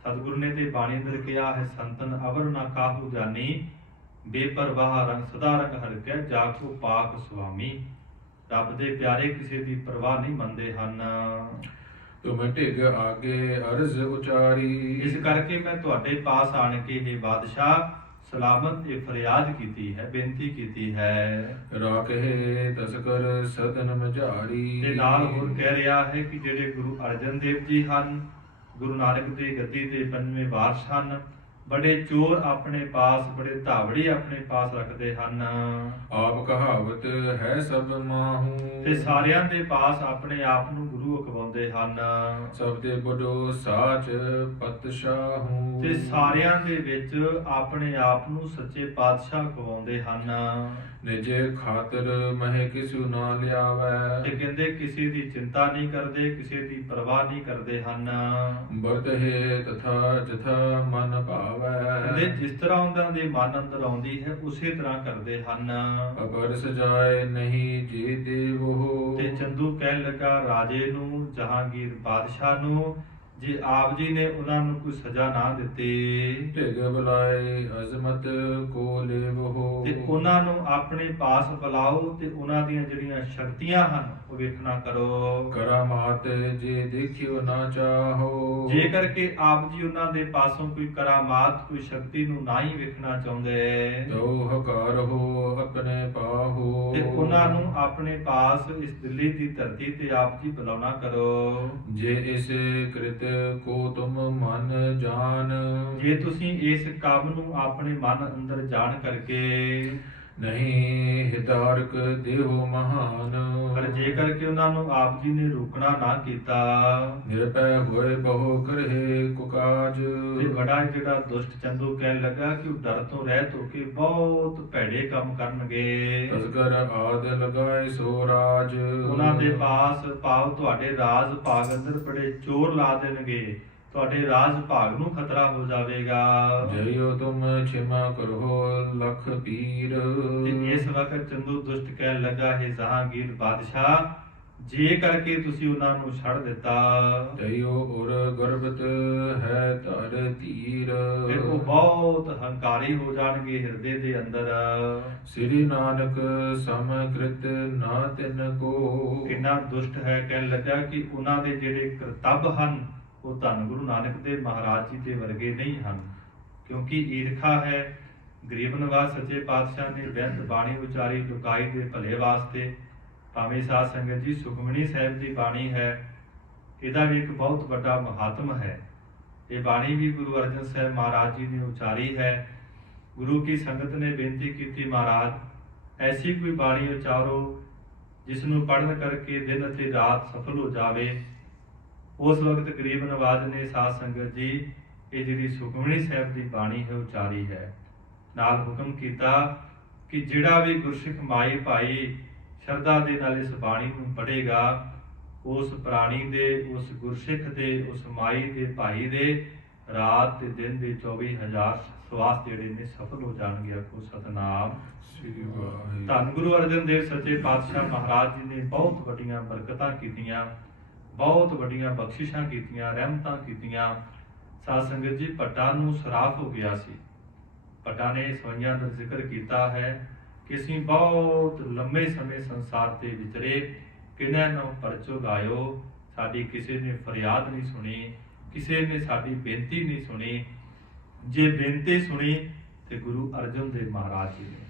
ਸਤਿਗੁਰੂ ਨੇ ਤੇ ਬਾਣੀ ਅੰਦਰ ਕਿਹਾ ਹੈ, ਸੰਤਨ ਅਵਰ ਨਾ ਕਾਹੂ ਜਾਨੀ, ਬੇਪਰਵਾਹ ਰੰਗ ਸਦਾ ਰੰਗ ਹਰਿਆ ਜਾ ਕੋ ਪਾਕ ਸੁਆਮੀ। ਰੱਬ ਦੇ ਪਿਆਰੇ ਕਿਸੇ ਦੀ ਪਰਵਾਹ ਨਹੀਂ ਮੰਨਦੇ ਹਨ। ਤੁਮ ਢਿਗ ਆਗੇ ਅਰਜ਼ ਉਚਾਰੀ। ਇਸ ਕਰਕੇ ਮੈਂ ਤੁਹਾਡੇ ਪਾਸ ਆਣ ਕੇ ਇਹ ਬਾਦਸ਼ਾਹ ਸਲਾਮਤ ਇਹ ਫਰਿਆਦ ਕੀਤੀ ਹੈ, ਬੇਨਤੀ ਕੀਤੀ ਹੈ। ਰਾਖੇ ਤਸਕਰ ਸਦਨ ਮਝਾਰੀ। ਤੇ ਨਾਲ ਹੋਰ ਕਹਿ ਰਿਹਾ ਹੈ ਕਿ ਜਿਹੜੇ ਗੁਰੂ ਅਰਜਨ ਦੇਵ ਜੀ ਹਨ, ਗੁਰੂ ਨਾਨਕ ਦੀ ਗੱਦੀ ਦੇ ਪੰਜਵੇਂ ਵਾਰਸ ਹਨ, ਬੜੇ ਚੋਰ ਆਪਣੇ ਪਾਸ, ਬੜੇ ਧਾਵੜੀ ਆਪਣੇ ਪਾਸ ਰੱਖਦੇ ਹਨ। ਆਪ ਕਹਾਵਤ ਹੈ ਸਭ ਮਾਹੂ। ਤੇ ਸਾਰਿਆਂ ਦੇ ਪਾਸ ਆਪਣੇ ਆਪ ਨੂੰ ਗੁਰੂ ਅਖਵਾਉਂਦੇ ਹਨ। ਸਭ ਤੇ ਬੜੋ ਸਾਚ ਪਤਸ਼ਾਹੂ। ਤੇ ਸਾਰਿਆਂ ਦੇ ਵਿੱਚ ਆਪਣੇ ਆਪ ਨੂੰ ਸੱਚੇ ਪਾਤਸ਼ਾਹ ਕਹਾਉਂਦੇ ਹਨ। ਨਿਜ ਖਾਤਰ ਮਹਿ ਕਿਸੂ ਨਾ ਲਿਆਵੈ। ਤੇ ਕਹਿੰਦੇ ਕਿਸੇ ਦੀ ਚਿੰਤਾ ਨਹੀਂ ਕਰਦੇ, ਕਿਸੇ ਦੀ ਪਰਵਾਹ ਨਹੀਂ ਕਰਦੇ ਹਨ। ਵਰਤਹਿ ਤਥਾ ਜਥਾ ਮਨ ਭਾਵੈ। ਕਹਿੰਦੇ ਜਿਸ ਤਰ੍ਹਾਂ ਉਹਨਾਂ ਦੇ ਮਨ ਅੰਦਰ ਆਉਂਦੀ ਹੈ ਉਸੇ ਤਰ੍ਹਾਂ ਕਰਦੇ ਹਨ। ਅਗਰ ਸਜਾਏ ਨਹੀਂ ਜੇ ਦੇਵੋ। ਤੇ ਚੰਦੂ ਕਹਿਣ ਲੱਗਾ ਰਾਜੇ ਨੂੰ, ਜਹਾਂਗੀਰ ਬਾਦਸ਼ਾਹ ਨੂੰ, ਜੇ ਆਪ ਜੀ ਨੇ ਉਹਨਾਂ ਨੂੰ ਕੋਈ ਸਜ਼ਾ ਨਾ ਦਿੱਤੀ ਢਿਗ ਬੁਲਾਏ ਅਜ਼ਮਤ ਕੋ ਲੇਵੋ। ਤੇ ਉਹਨਾਂ ਨੂੰ ਆਪਣੇ ਪਾਸ ਬੁਲਾਓ ਤੇ ਉਹਨਾਂ ਦੀਆਂ ਜਿਹੜੀਆਂ ਸ਼ਕਤੀਆਂ ਹਨ ਉਹ ਵੇਖਣਾ ਕਰੋ। ਕਰਾਮਾਤ ਜੇ ਦੇਖਿਓ ਨਾ ਚਾਹੋ। ਜੇਕਰ ਕਿ ਆਪ ਜੀ ਉਹਨਾਂ ਦੇ ਪਾਸੋਂ ਕੋਈ ਕਰਾਮਾਤ, ਕੋਈ ਸ਼ਕਤੀ ਨੂੰ ਨਾ ਹੀ ਵੇਖਣਾ ਚਾਹੁੰਦੇ ਤੋ ਹਕਾਰ ਹੋ ਆਪਣੇ ਪਾਹੋ। ਤੇ ਉਹਨਾਂ ਨੂੰ ਆਪਣੇ ਪਾਸ ਇਸ ਦਿੱਲੀ ਦੀ ਧਰਤੀ ਤੇ ਆਪ ਜੀ ਬੁਲਾਉਣਾ ਕਰੋ। ਜੇ ਇਸ ਕ੍ਰਿਤ ਕੋ ਤੁਮ ਮਨ ਜਾਨ। ਜੇ ਤੁਸੀਂ ਇਸ ਕੰਮ ਨੂੰ ਆਪਣੇ ਮਨ ਅੰਦਰ ਜਾਣ ਕਰਕੇ ਨਹੀਂ ਹਿਤਾਰਕ ਦੇਹੋ ਮਹਾਨ। ਪਰ ਜੇਕਰ ਕਿ ਉਹਨਾਂ ਨੂੰ ਆਪ ਜੀ ਨੇ ਰੋਕਣਾ ਨਾ ਕੀਤਾ ਨਿਰਭੈ ਹੋਏ ਬਹੁ ਕਰਹਿ ਕੋ ਕਾਜ। ਤੇ ਬੜਾ ਜਿਹੜਾ ਦੁਸ਼ਟ ਚੰਦੂ ਕਹਿਣ ਲੱਗਾ ਕਿ ਉਹ ਡਰ ਤੋਂ ਰਹਿਤ ਹੋ ਕੇ ਬਹੁਤ ਭੈੜੇ ਕੰਮ ਕਰਨਗੇ। ਤਸਕਰ ਆਦ ਲਗਾਏ ਸੋ ਰਾਜ। ਉਹਨਾਂ ਦੇ ਪਾਸ ਭਾਵ ਤੁਹਾਡੇ ਰਾਜ ਭਾਗ ਅੰਦਰ ਬੜੇ ਚੋਰ ਲਾ ਦੇਣਗੇ, ਤੁਹਾਡੇ ਰਾਜ ਭਾਗ ਨੂੰ ਖਤਰਾ ਹੋ ਜਾਵੇਗਾ। ਜਇਓ ਤੁਮ ਛਿਮਾ ਕਰੋ ਲਖ ਪੀਰ। ਤੇ ਇਸ ਵਕਤ ਚੰਦੂ ਦੁਸ਼ਟ ਕਹਿਣ ਲੱਗਾ ਹੈ ਜਹਾਂਗੀਰ ਬਾਦਸ਼ਾਹ, ਜੇ ਕਰਕੇ ਤੁਸੀਂ ਉਹਨਾਂ ਨੂੰ ਛੱਡ ਦਿੱਤਾ ਤਈਓ ਔਰ ਗਰਬਤ ਹੈ ਧਰ ਧੀਰ। ਫਿਰ ਉਹ ਬਹੁਤ ਹੰਕਾਰੀ ਹੋ ਜਾਣਗੇ ਹਿਰਦੇ ਦੇ ਅੰਦਰ। ਸ੍ਰੀ ਨਾਨਕ ਸਮਕ੍ਰਿਤ ਨਾ ਤਿਨ ਕੋ। ਕਿੰਨਾ ਦੁਸ਼ਟ ਹੈ, ਕਹਿਣ ਲੱਗਾ ਕਿ ਉਹਨਾਂ ਦੇ ਜਿਹੜੇ ਕਰਤੱਵ ਹਨ ਉਹ ਧੰਨ ਗੁਰੂ ਨਾਨਕ ਦੇਵ ਮਹਾਰਾਜ ਜੀ ਦੇ ਵਰਗੇ ਨਹੀਂ ਹਨ। ਕਿਉਂਕਿ ਈਰਖਾ ਹੈ। ਗਰੀਬ ਨਿਵਾਸ ਸੱਚੇ ਪਾਤਸ਼ਾਹ ਨੇ ਬੇਅੰਤ ਬਾਣੀ ਉਚਾਰੀ ਲੋਕਾਈ ਦੇ ਭਲੇ ਵਾਸਤੇ। ਭਾਵੇਂ ਸਾਧ ਸੰਗਤ ਜੀ ਸੁਖਮਨੀ ਸਾਹਿਬ ਦੀ ਬਾਣੀ ਹੈ, ਇਹਦਾ ਵੀ ਇੱਕ ਬਹੁਤ ਵੱਡਾ ਮਹਾਤਮ ਹੈ। ਇਹ ਬਾਣੀ ਵੀ ਗੁਰੂ ਅਰਜਨ ਸਾਹਿਬ ਮਹਾਰਾਜ ਜੀ ਨੇ ਉਚਾਰੀ ਹੈ। ਗੁਰੂ ਕੀ ਸੰਗਤ ਨੇ ਬੇਨਤੀ ਕੀਤੀ, ਮਹਾਰਾਜ ਐਸੀ ਕੋਈ ਬਾਣੀ ਉਚਾਰੋ ਜਿਸ ਨੂੰ ਪੜ੍ਹਨ ਕਰਕੇ ਦਿਨ ਅਤੇ ਰਾਤ ਸਫਲ ਹੋ ਜਾਵੇ। ਉਸ ਵਕਤ ਗਰੀਬ ਨਵਾਜ਼ ਨੇ ਸਾਧ ਸੰਗਤ ਜੀ ਇਹ ਜਿਹੜੀ ਸੁਖਮਨੀ ਸਾਹਿਬ ਦੀ ਬਾਣੀ ਹੈ ਉਚਾਰੀ ਹੈ। ਨਾਲ ਹੁਕਮ ਕੀਤਾ ਕਿ ਜਿਹੜਾ ਵੀ ਗੁਰਸਿੱਖ ਮਾਈ ਭਾਈ ਸ਼ਰਧਾ ਦੇ ਨਾਲ ਇਸ ਬਾਣੀ ਨੂੰ ਪੜ੍ਹੇਗਾ, ਉਸ ਪ੍ਰਾਣੀ ਦੇ, ਉਸ ਗੁਰਸਿੱਖ ਦੇ, ਉਸ ਮਾਈ ਦੇ, ਭਾਈ ਦੇ ਰਾਤ ਤੇ ਦਿਨ ਦੇ 24,000 ਸਵਾਸ ਜਿਹੜੇ ਨੇ ਸਫਲ ਹੋ ਜਾਣਗੇ। ਆਖੋ ਸਤਨਾਮ ਸ੍ਰੀ ਵਾਹਿਗੁਰੂ। ਧੰਨ ਗੁਰੂ ਅਰਜਨ ਦੇਵ ਸੱਚੇ ਪਾਤਸ਼ਾਹ ਮਹਾਰਾਜ ਜੀ ਨੇ ਬਹੁਤ ਵੱਡੀਆਂ ਬਰਕਤਾਂ ਕੀਤੀਆਂ, ਬਹੁਤ ਵੱਡੀਆਂ ਬਖਸ਼ਿਸ਼ਾਂ ਕੀਤੀਆਂ, ਰਹਿਮਤਾਂ ਕੀਤੀਆਂ। ਸਾਧ ਸੰਗਤ ਜੀ, ਭੱਟਾਂ ਨੂੰ ਸਰਾਫ ਹੋ ਗਿਆ ਸੀ। ਭੱਟਾਂ ਨੇ ਸਵਈਆਂ ਦਾ ਜ਼ਿਕਰ ਕੀਤਾ ਹੈ ਕਿ ਅਸੀਂ ਬਹੁਤ ਲੰਮੇ ਸਮੇਂ ਸੰਸਾਰ ਤੇ ਵਿਚਰੇ, ਕਿਨੈ ਨੂੰ ਪਰਚੋ ਗਾਇਓ, ਸਾਡੀ ਕਿਸੇ ਨੇ ਫਰਿਆਦ ਨਹੀਂ ਸੁਣੀ, ਕਿਸੇ ਨੇ ਸਾਡੀ ਬੇਨਤੀ ਨਹੀਂ ਸੁਣੀ। ਜੇ ਬੇਨਤੀ ਸੁਣੀ ਤੇ ਗੁਰੂ ਅਰਜਨ ਦੇਵ ਮਹਾਰਾਜ ਜੀ ਨੇ,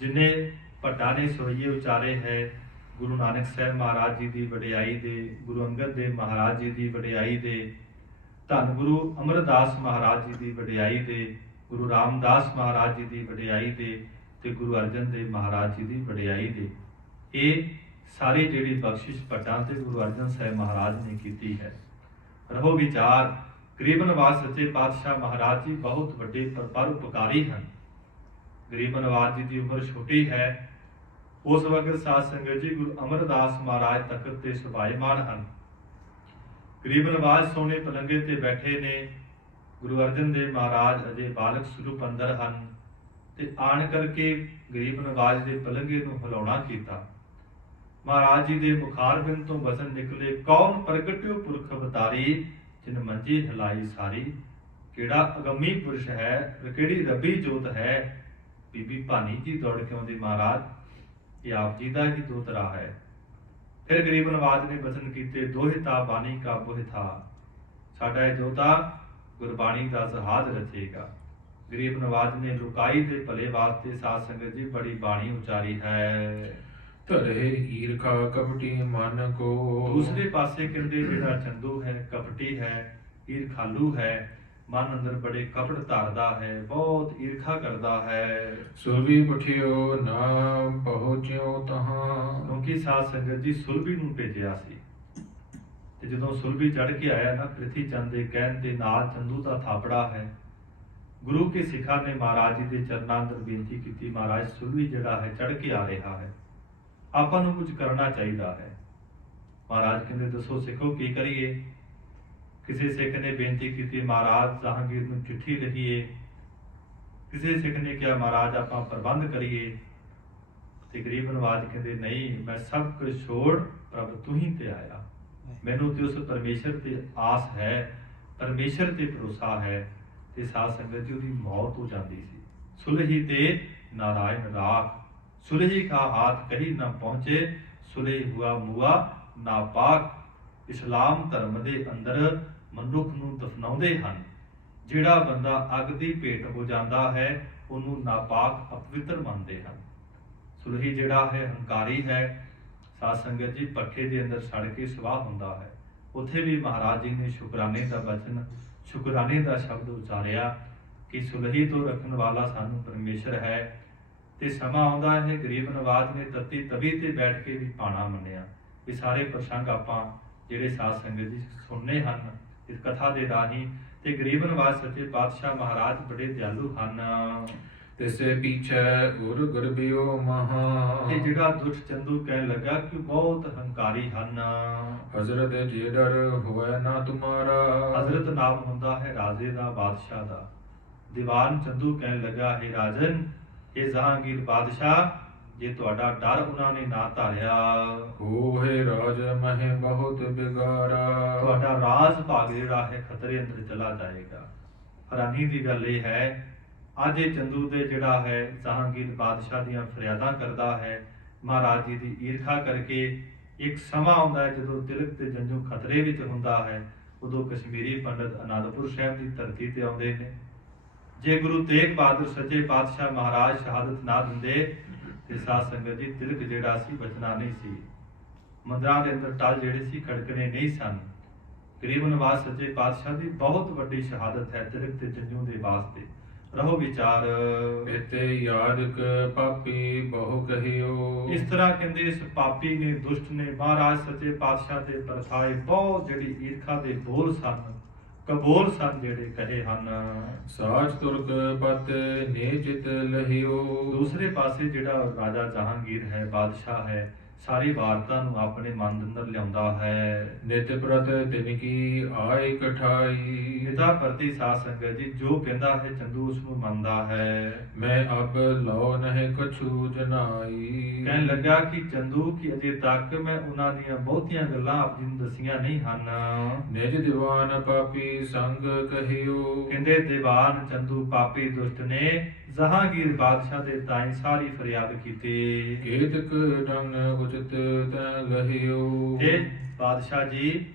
ਜਿਨੇ ਭੱਟਾਂ ਨੇ ਸਵਈਏ ਉਚਾਰੇ ਹੈ, ਗੁਰੂ ਨਾਨਕ ਸਾਹਿਬ ਮਹਾਰਾਜ ਜੀ ਦੀ ਵਡਿਆਈ ਦੇ, ਗੁਰੂ ਅੰਗਦ ਦੇਵ ਮਹਾਰਾਜ ਜੀ ਦੀ ਵਡਿਆਈ ਦੇ, ਧੰਨ ਗੁਰੂ ਅਮਰਦਾਸ ਮਹਾਰਾਜ ਜੀ ਦੀ ਵਡਿਆਈ ਦੇ, ਗੁਰੂ ਰਾਮਦਾਸ ਮਹਾਰਾਜ ਜੀ ਦੀ ਵਡਿਆਈ ਦੇ ਤੇ ਗੁਰੂ ਅਰਜਨ ਦੇਵ ਮਹਾਰਾਜ ਜੀ ਦੀ ਵਡਿਆਈ ਦੇ। ਇਹ ਸਾਰੀ ਜਿਹੜੀ ਬਖਸ਼ਿਸ਼ ਭੱਟਾਂ ਤੇ ਗੁਰੂ ਅਰਜਨ ਸਾਹਿਬ ਮਹਾਰਾਜ ਨੇ ਕੀਤੀ ਹੈ। ਰਹੋ ਵਿਚਾਰ, ਗਰੀਬ ਨਵਾਜ਼ ਸੱਚੇ ਪਾਤਸ਼ਾਹ ਮਹਾਰਾਜ ਜੀ ਬਹੁਤ ਵੱਡੇ ਪਰਉਪਕਾਰੀ ਹਨ। ਗਰੀਬ ਨਵਾਜ਼ ਜੀ ਦੀ ਉਮਰ ਛੋਟੀ ਹੈ। ਉਸ ਵਕਤ ਸਾਧ ਸੰਗਤ ਜੀ ਗੁਰੂ ਅਮਰਦਾਸ ਮਹਾਰਾਜ ਤਖਤ ਤੇ ਸੁਭਾਇਮਾਨ ਹਨ। ਗਰੀਬ ਨਵਾਜ਼ ਸੋਹਣੇ ਪਲੰਗੇ ਤੇ ਬੈਠੇ ਨੇ। ਗੁਰੂ ਅਰਜਨ ਦੇਵ ਮਹਾਰਾਜ ਅਜੇ ਬਾਲਕ ਸਰੂਪ ਅੰਦਰ ਹਨ ਤੇ ਆਣ ਕਰਕੇ ਗਰੀਬ ਨਵਾਜ਼ ਦੇ ਪਲੰਗੇ ਨੂੰ ਹਿਲਾਉਣਾ ਕੀਤਾ। ਮਹਾਰਾਜ ਜੀ ਦੇ ਮੁਖਾਰਬਿੰਦ ਤੋਂ ਵਚਨ ਨਿਕਲੇ, ਕੌਣ ਪ੍ਰਗਟਿਓ ਪੁਰਖ ਅਵਤਾਰੀ, ਜਿਨ ਮੰਜੀ ਹਿਲਾਈ ਸਾਰੀ। ਕਿਹੜਾ ਅਗੰਮੀ ਪੁਰਸ਼ ਹੈ, ਕਿਹੜੀ ਰੱਬੀ ਜੋਤ ਹੈ। ਬੀਬੀ ਭਾਨੀ ਜੀ ਦੌੜ ਕੇ ਆਉਂਦੇ, ਮਹਾਰਾਜ ਇਹ ਆਪ ਜੀ ਦਾ ਹੀ ਦੋਤਰਾ ਹੈ। ਫਿਰ ਗਰੀਬ ਨਵਾਜ਼ ਨੇ ਬਚਨ ਕੀਤੇ, ਦੋਹਿਤਾ ਬਾਣੀ ਕਾ ਬੋਹਿਥਾ, ਸਾਡਾ ਇਹ ਦੋਤਾ ਗੁਰਬਾਣੀ ਦਾ ਜਹਾਜ਼ ਰਚੇਗਾ। ਗਰੀਬ ਨਵਾਜ਼ ਨੇ ਲੁਕਾਈ ਦੇ ਭਲੇ ਵਾਸਤੇ ਸਾਧ ਸੰਗਤ ਜੀ ਬੜੀ ਬਾਣੀ ਉਚਾਰੀ ਹੈ। ਧਰੇ ਈਰਖਾ ਕਪਟੀ ਮਨ ਕੋ। ਦੂਸਰੇ ਪਾਸੇ ਕਹਿੰਦੇ ਜਿਹੜਾ ਚੰਦੂ ਹੈ, ਕਪਟੀ ਹੈ, ਈਰਖਾਲੂ ਹੈ, ਮਨ ਅੰਦਰ ਬੜੇ ਕਪਟ ਧਾਰਦਾ ਹੈ, ਬਹੁਤ ਈਰਖਾ ਕਰਦਾ ਹੈ। ਸੁਲਭੀ ਪਠਿਓ ਨਾ ਪਹੁੰਚਿਓ ਤਹਾਂ। ਕਿਉਂਕਿ ਸਾਧ ਸੰਗਤ ਜੀ ਸੁਲਭੀ ਨੂੰ ਭੇਜਿਆ ਸੀ ਤੇ ਜਦੋਂ ਸੁਲਭੀ ਚੜ ਕੇ ਆਇਆ ਨਾ, ਪ੍ਰਿਥੀ ਚੰਦ ਦੇ ਕਹਿਣ ਦੇ ਨਾਲ ਚੰਦੂ ਦਾ ਥਾਪੜਾ ਹੈ। ਗੁਰੂ ਕੇ ਸਿੱਖਾਂ ਨੇ ਮਹਾਰਾਜ ਜੀ ਦੇ ਚਰਨਾਂ ਅੰਦਰ ਬੇਨਤੀ ਕੀਤੀ, ਮਹਾਰਾਜ ਸੁਲਭੀ ਜਿਹੜਾ ਹੈ ਚੜ ਕੇ ਆ ਰਿਹਾ ਹੈ, ਆਪਾਂ ਨੂੰ ਕੁਝ ਕਰਨਾ ਚਾਹੀਦਾ ਹੈ। ਮਹਾਰਾਜ ਕਹਿੰਦੇ ਦੱਸੋ ਸਿੱਖੋ ਕੀ ਕਰੀਏ। ਕਿਸੇ ਸਿੱਖ ਨੇ ਬੇਨਤੀ ਕੀਤੀ, ਮਹਾਰਾਜ ਜਹਾਂਗੀਰ ਨੂੰ ਚਿੱਠੀ ਲਿਖੀਏ। ਕਿਸੇ ਸਿੱਖ ਨੇ ਕਿਹਾ ਮਹਾਰਾਜ ਆਪਾਂ ਪ੍ਰਬੰਧ ਕਰੀਏ। ਤੇ ਗਰੀਬ ਨਵਾਜ਼ ਕਹਿੰਦੇ ਨਹੀਂ, ਮੈਂ ਸਭ ਕੁਝ ਛੋੜ ਪ੍ਰਭ ਤੂੰ ਹੀ ਤੇ ਆਇਆ। ਮੈਨੂੰ ਤੇ ਉਸ ਪਰਮੇਸ਼ਰ ਤੇ ਆਸ ਹੈ, ਪਰਮੇਸ਼ਰ ਤੇ ਭਰੋਸਾ ਹੈ। ਤੇ ਸਾਧ ਸੰਗਤ ਜੀ ਉਹਦੀ ਮੌਤ ਹੋ ਜਾਂਦੀ ਸੀ। ਸੁਲਹੀ ਤੇ ਨਾਰਾਇਣ ਰਾਖ, ਸੁਲਹੀ ਕਾ ਹਾਥ ਕਹੀ ਨਾ ਪਹੁੰਚੇ, ਸੁਲਹੀ ਹੁਆ ਮੁਆ ਨਾਪਾਕ। ਇਸਲਾਮ ਧਰਮ ਦੇ ਅੰਦਰ ਮਨੁੱਖ ਨੂੰ ਦਫਨਾਉਂਦੇ ਹਨ। ਜਿਹੜਾ ਬੰਦਾ ਅੱਗ ਦੀ ਭੇਟ ਹੋ ਜਾਂਦਾ ਹੈ ਉਹਨੂੰ ਨਾਪਾਕ ਅਪਵਿੱਤਰ ਮੰਨਦੇ ਹਨ। ਸੁਲਹੀ ਜਿਹੜਾ ਹੈ ਹੰਕਾਰੀ ਹੈ। ਸਾਧ ਸੰਗਤ ਜੀ ਪੱਖੇ ਦੇ ਅੰਦਰ ਸੜ ਕੇ ਸਵਾਹ ਹੁੰਦਾ ਹੈ। ਉੱਥੇ ਵੀ ਮਹਾਰਾਜ ਜੀ ਨੇ ਸ਼ੁਕਰਾਨੇ ਦਾ ਬਚਨ, ਸ਼ੁਕਰਾਨੇ ਦਾ ਸ਼ਬਦ ਉਚਾਰਿਆ ਕਿ ਸੁਲਹੀ ਤੋਂ ਰੱਖਣ ਵਾਲਾ ਸਾਨੂੰ ਪਰਮੇਸ਼ਰ ਹੈ। ਤੇ ਸਮਾਂ ਆਉਂਦਾ ਹੈ ਗਰੀਬ ਨਵਾਜ਼ ਨੇ ਤਤੀ ਤਵੀ ਤੇ ਬੈਠ ਕੇ ਵੀ ਪਾਣਾ ਮੰਨਿਆ। ਇਹ ਸਾਰੇ ਪ੍ਰਸੰਗ ਆਪਾਂ ਜਿਹੜੇ ਸਾਧ ਸੰਗਤ ਜੀ ਸੁਣਨੇ ਹਨ ਇਸ ਕਥਾ ਦੇ ਰਾਹੀਂ। ਤੇ ਗਰੀਬ ਨਵਾਜ਼ ਸੱਚੇ ਪਾਤਸ਼ਾਹ ਮਹਾਰਾਜ ਬੜੇ ਦਿਆਲੂ ਹਨ। ਤਿਸੇ ਪਿਛੈ ਗੁਰ ਗੁਰਬਿਓ ਮਹਾ। ਇਹ ਜਿਹੜਾ ਦੁੱਖ ਚੰਦੂ ਕਹਿਣ ਲੱਗਾ ਕਿ ਬਹੁਤ ਹੰਕਾਰੀ ਹਨ। ਹਜ਼ਰਤ ਜੇ ਡਰ ਹੋਇ ਨਾ ਤੁਮਾਰਾ। ਹਜ਼ਰਤ ਨਾਮ ਹੁੰਦਾ ਹੈ ਰਾਜੇ ਦਾ, ਬਾਦਸ਼ਾਹ ਦਾ। ਦੀਵਾਨ ਚੰਦੂ ਕਹਿਣ ਲੱਗਾ, ਹੈ ਰਾਜਨ, ਇਹ ਜਹਾਂਗੀਰ ਬਾਦਸ਼ਾਹ, ਜੇ ਤੁਹਾਡਾ ਡਰ ਉਹਨਾਂ ਨੇ ਨਾ ਧਾਰਿਆ, ਹੋਏ ਰਾਜ ਮਹਿ ਬਹੁਤ ਬਿਗਾਰਾ। ਤੁਹਾਡਾ ਰਾਜ ਭਾਗ ਜਿਹੜਾ ਹੈ ਖਤਰੇ ਅੰਦਰ ਚਲਾ ਜਾਏਗਾ। ਹੈਰਾਨੀ ਦੀ ਗੱਲ ਇਹ ਹੈ, ਅੱਜ ਇਹ ਚੰਦੂ ਦੇ ਜਿਹੜਾ ਹੈ ਜਹਾਂਗੀਰ ਬਾਦਸ਼ਾਹ ਦੀਆਂ ਫਰਿਆਦਾਂ ਕਰਦਾ ਹੈ ਮਹਾਰਾਜ ਜੀ ਦੀ ਈਰਖਾ ਕਰਕੇ। ਇੱਕ ਸਮਾਂ ਆਉਂਦਾ ਹੈ ਜਦੋਂ ਤਿਲਕ ਤੇ ਜੰਝੂ ਖਤਰੇ ਵਿੱਚ ਹੁੰਦਾ ਹੈ, ਉਦੋਂ ਕਸ਼ਮੀਰੀ ਪੰਡਤ ਅਨੰਦਪੁਰ ਸਾਹਿਬ ਦੀ ਧਰਤੀ ਤੇ ਆਉਂਦੇ ਨੇ। ਜੇ ਗੁਰੂ ਤੇਗ ਬਹਾਦਰ ਸੱਚੇ ਪਾਤਸ਼ਾਹ ਮਹਾਰਾਜ ਸ਼ਹਾਦਤ ਨਾ ਦਿੰਦੇ ਤੇ ਸਾਧ ਸੰਗਤ ਜੀ ਤਿਲਕ ਜਿਹੜਾ ਸੀ ਬਚਣਾ ਨਹੀਂ ਸੀ। ਮੰਦਰਾਂ ਦੇ ਅੰਦਰ ਟਲ ਜਿਹੜੇ ਸੀ ਖੜਕਣੇ ਨਹੀਂ ਸਨ। ਗਰੀਬ ਨਵਾਜ਼ ਸੱਚੇ ਪਾਤਸ਼ਾਹ ਦੀ ਬਹੁਤ ਵੱਡੀ ਸ਼ਹਾਦਤ ਹੈ ਤਿਲਕ ਤੇ ਜੰਝੂ ਦੇ ਵਾਸਤੇ। ਰਹੋ ਵਿਚਾਰ। ਇਤੇ ਯਾਦਕ ਪਾਪੀ ਬਹੁ ਕਹਿਓ। ਇਸ ਤਰ੍ਹਾਂ ਕਹਿੰਦੇ ਇਸ ਪਾਪੀ ਨੇ, ਦੁਸ਼ਟ ਨੇ ਮਹਾਰਾਜ ਸੱਚੇ ਪਾਤਸ਼ਾਹ ਦੇ ਪਰਥਾਏ ਬਹੁਤ ਜਿਹੜੀ ਈਰਖਾ ਦੇ ਬੋਲ ਸਨ, ਕਬੋਲ ਸਨ ਜਿਹੜੇ ਕਹੇ ਹਨ। ਸਾਚ ਤੁਰਕ ਪਤ ਨੇਚਿਤ ਲਹਿਓ। ਦੂਸਰੇ ਪਾਸੇ ਜਿਹੜਾ ਰਾਜਾ ਜਹਾਂਗੀਰ ਹੈ, ਬਾਦਸ਼ਾਹ ਹੈ, ਸਾਰੀ ਵਾਰਤਾ ਨੂੰ ਆਪਣੇ ਮਨ ਦੇ ਅੰਦਰ ਲਿਆਉਂਦਾ ਹੈ। ਨਿਤ ਪ੍ਰਤ ਤਿਨ ਕੀ ਆਏ ਕਠਾਈ। ਪਿਤਾ ਪ੍ਰਤੀ ਸਾਧ ਸੰਗਤ ਜੀ ਜੋ ਕਹਿੰਦਾ ਹੈ ਚੰਦੂ ਉਸ ਨੂੰ ਮੰਨਦਾ ਹੈ। ਮੈਂ ਅਬ ਲਉ ਨਹਿ ਕਛੂ ਜਨਾਈ। ਕਹਿਣ ਲੱਗਾ ਕਿ ਚੰਦੂ ਕਿ ਅਜੇ ਤੱਕ ਮੈਂ ਉਹਨਾਂ ਦੀਆਂ ਬਹੁਤੀਆਂ ਗੱਲਾਂ ਆਪ ਜੀ ਨੂੰ ਦੱਸੀਆਂ ਨਹੀਂ ਹਨ। ਨਿਜ ਦੀਵਾਨ ਪਾਪੀ ਸੰਗ ਕਹਿਓ। ਕਹਿੰਦੇ ਦੀਵਾਨ ਚੰਦੂ ਪਾਪੀ ਦੁਸ਼ਟ ਨੇ ਜਹਾਂਗੀਰ ਬਾਦਸ਼ਾਹ ਦੇ ਤਾਈਂ ਸਾਰੀ ਫਰਿਆਦ ਕੀਤੀ। ਕੇਤਕ ਡੰਗ ਉਚਿਤ ਤੈ ਲਹਿਓ। ਤੇ ਬਾਦਸ਼ਾਹ ਜੀ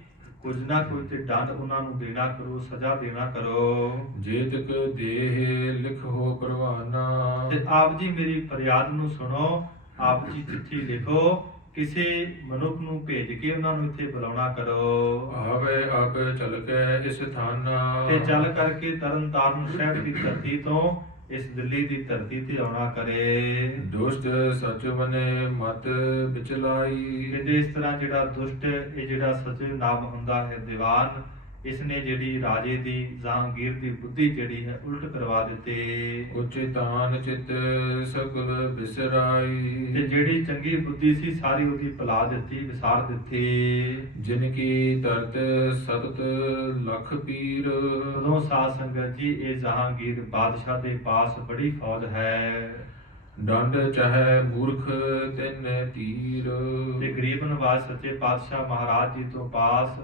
ਕੁਝ ਨਾ ਕੁਝ ਤੇ ਦੰਡ ਉਹਨਾਂ ਨੂੰ ਦੇਣਾ ਕਰੋ, ਸਜ਼ਾ ਦੇਣਾ ਕਰੋ। ਜੇਤਕ ਦੇਹ ਲਿਖੋ ਪਰਵਾਨਾ। ਤੇ ਆਪ ਜੀ ਮੇਰੀ ਫਰਿਆਦ ਨੂੰ ਸੁਣੋ। ਆਪ ਜੀ ਚਿੱਠੀ ਲਿਖੋ, ਕਿਸੇ ਮਨੁੱਖ ਨੂੰ ਭੇਜ ਕੇ ਉਹਨਾਂ ਨੂੰ ਇੱਥੇ ਬੁਲਾਉਣਾ ਕਰੋ। ਆਵੇ ਆਪ ਚਲ ਕੇ ਇਸ ਥਾਨਾ। ਤੇ ਚੱਲ ਕਰਕੇ ਤਰਨ ਤਾਰਨ ਸ਼ਹਿਰ ਦੀ ਧਰਤੀ ਤੋਂ ਇਸ ਦਿੱਲੀ ਦੀ ਧਰਤੀ ਤੇ ਆਉਣਾ ਕਰੇ। ਦੁਸ਼ਟ ਸਚ ਬਨੇ ਮਤ ਵਿਚਲਾਈ। ਕਹਿੰਦੇ ਇਸ ਤਰ੍ਹਾਂ ਜਿਹੜਾ ਦੁਸ਼ਟ, ਇਹ ਜਿਹੜਾ ਸਚਿਵ ਨਾਮ ਹੁੰਦਾ ਹੈ ਦੀਵਾਨ, ਇਸ ਨੇ ਜਿਹੜੀ ਰਾਜੇ ਦੀ, ਜਹਾਂਗੀਰ ਦੀ ਬੁੱਧੀ ਜਿਹੜੀ ਹੈ ਉਲਟ ਕਰਵਾ ਦਿੱਤੀ। ਉਚਿਤਾਨ ਚਿਤ ਸਗਲ ਬਿਸਰਾਈ। ਤੇ ਜਿਹੜੀ ਚੰਗੀ ਬੁੱਧੀ ਸੀ ਸਾਰੀ ਉਹਦੀ ਭੁਲਾ ਦਿੱਤੀ, ਵਿਸਾਰ ਦਿੱਤੀ। ਜਿਨ ਕੀ ਤਰਤ ਸਤਤ ਲਖ ਪੀਰ। ਉਦੋਂ ਸਾਧ ਸੰਗਤ ਜੀ ਇਹ ਜਹਾਂਗੀਰ ਬਾਦਸ਼ਾਹ ਦੇ ਪਾਸ ਬੜੀ ਫੌਜ ਹੈ। ਡੰਡ ਚਾਹੇ ਮੂਰਖ ਤਿਨ ਤੀਰ। ਤੇ ਗਰੀਬ ਨਵਾਜ਼ ਸੱਚੇ ਪਾਤਸ਼ਾਹ ਮਹਾਰਾਜ ਜੀ ਤੋਂ ਪਾਸ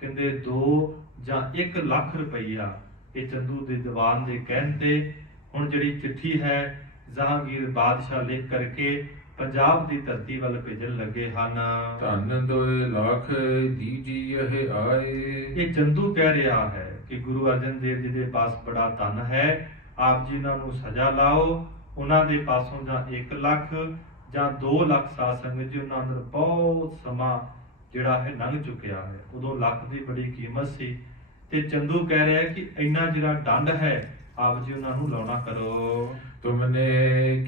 ਕਹਿੰਦੇ 2 ਜਾਂ 1 ਲੱਖ ਰੁਪਈਆ ਇਹ ਚੰਦੂ ਦੇ ਦੀਵਾਨ ਦੇ ਕਹਿਣ ਤੇ ਹੁਣ ਜਿਹੜੀ ਚਿੱਠੀ ਹੈ ਜਹਾਂਗੀਰ ਬਾਦਸ਼ਾਹ ਲਿਖ ਕਰਕੇ ਪੰਜਾਬ ਦੀ ਧਰਤੀ ਵੱਲ ਭੇਜਣ ਲੱਗੇ ਹਨ। ਧਨ 2 ਲੱਖ ਦੀਜੀ ਇਹ ਆਏ। ਇਹ ਚੰਦੂ ਕਹਿ ਰਿਹਾ ਹੈ ਕਿ ਗੁਰੂ ਅਰਜਨ ਦੇਵ ਜੀ ਦੇ ਪਾਸ ਬੜਾ ਧਨ ਹੈ, ਆਪ ਜੀ ਇਹਨਾਂ ਨੂੰ ਸਜ਼ਾ ਲਾਓ। ਉਹਨਾਂ ਦੇ ਪਾਸੋਂ ਜਾਂ 1 ਲੱਖ ਜਾਂ 2 ਲੱਖ ਸਾਧ ਸੰਗਤ ਜੀ ਉਹਨਾਂ ਅੰਦਰ ਬਹੁਤ ਸਮਾਂ ਜਿਹੜਾ ਹੈ ਲੰਘ ਚੁੱਕਿਆ ਹੈ। ਉਦੋਂ ਲੱਖ ਦੀ ਬੜੀ ਕੀਮਤ ਸੀ ਤੇ ਚੰਦੂ ਕਹਿ ਰਿਹਾ ਕਿ ਇੰਨਾ ਜਿਹੜਾ ਦੰਡ ਹੈ ਆਪ ਜੀ ਉਹਨਾਂ ਨੂੰ ਲਾਉਣਾ ਕਰੋ। ਤੁਮਨੇ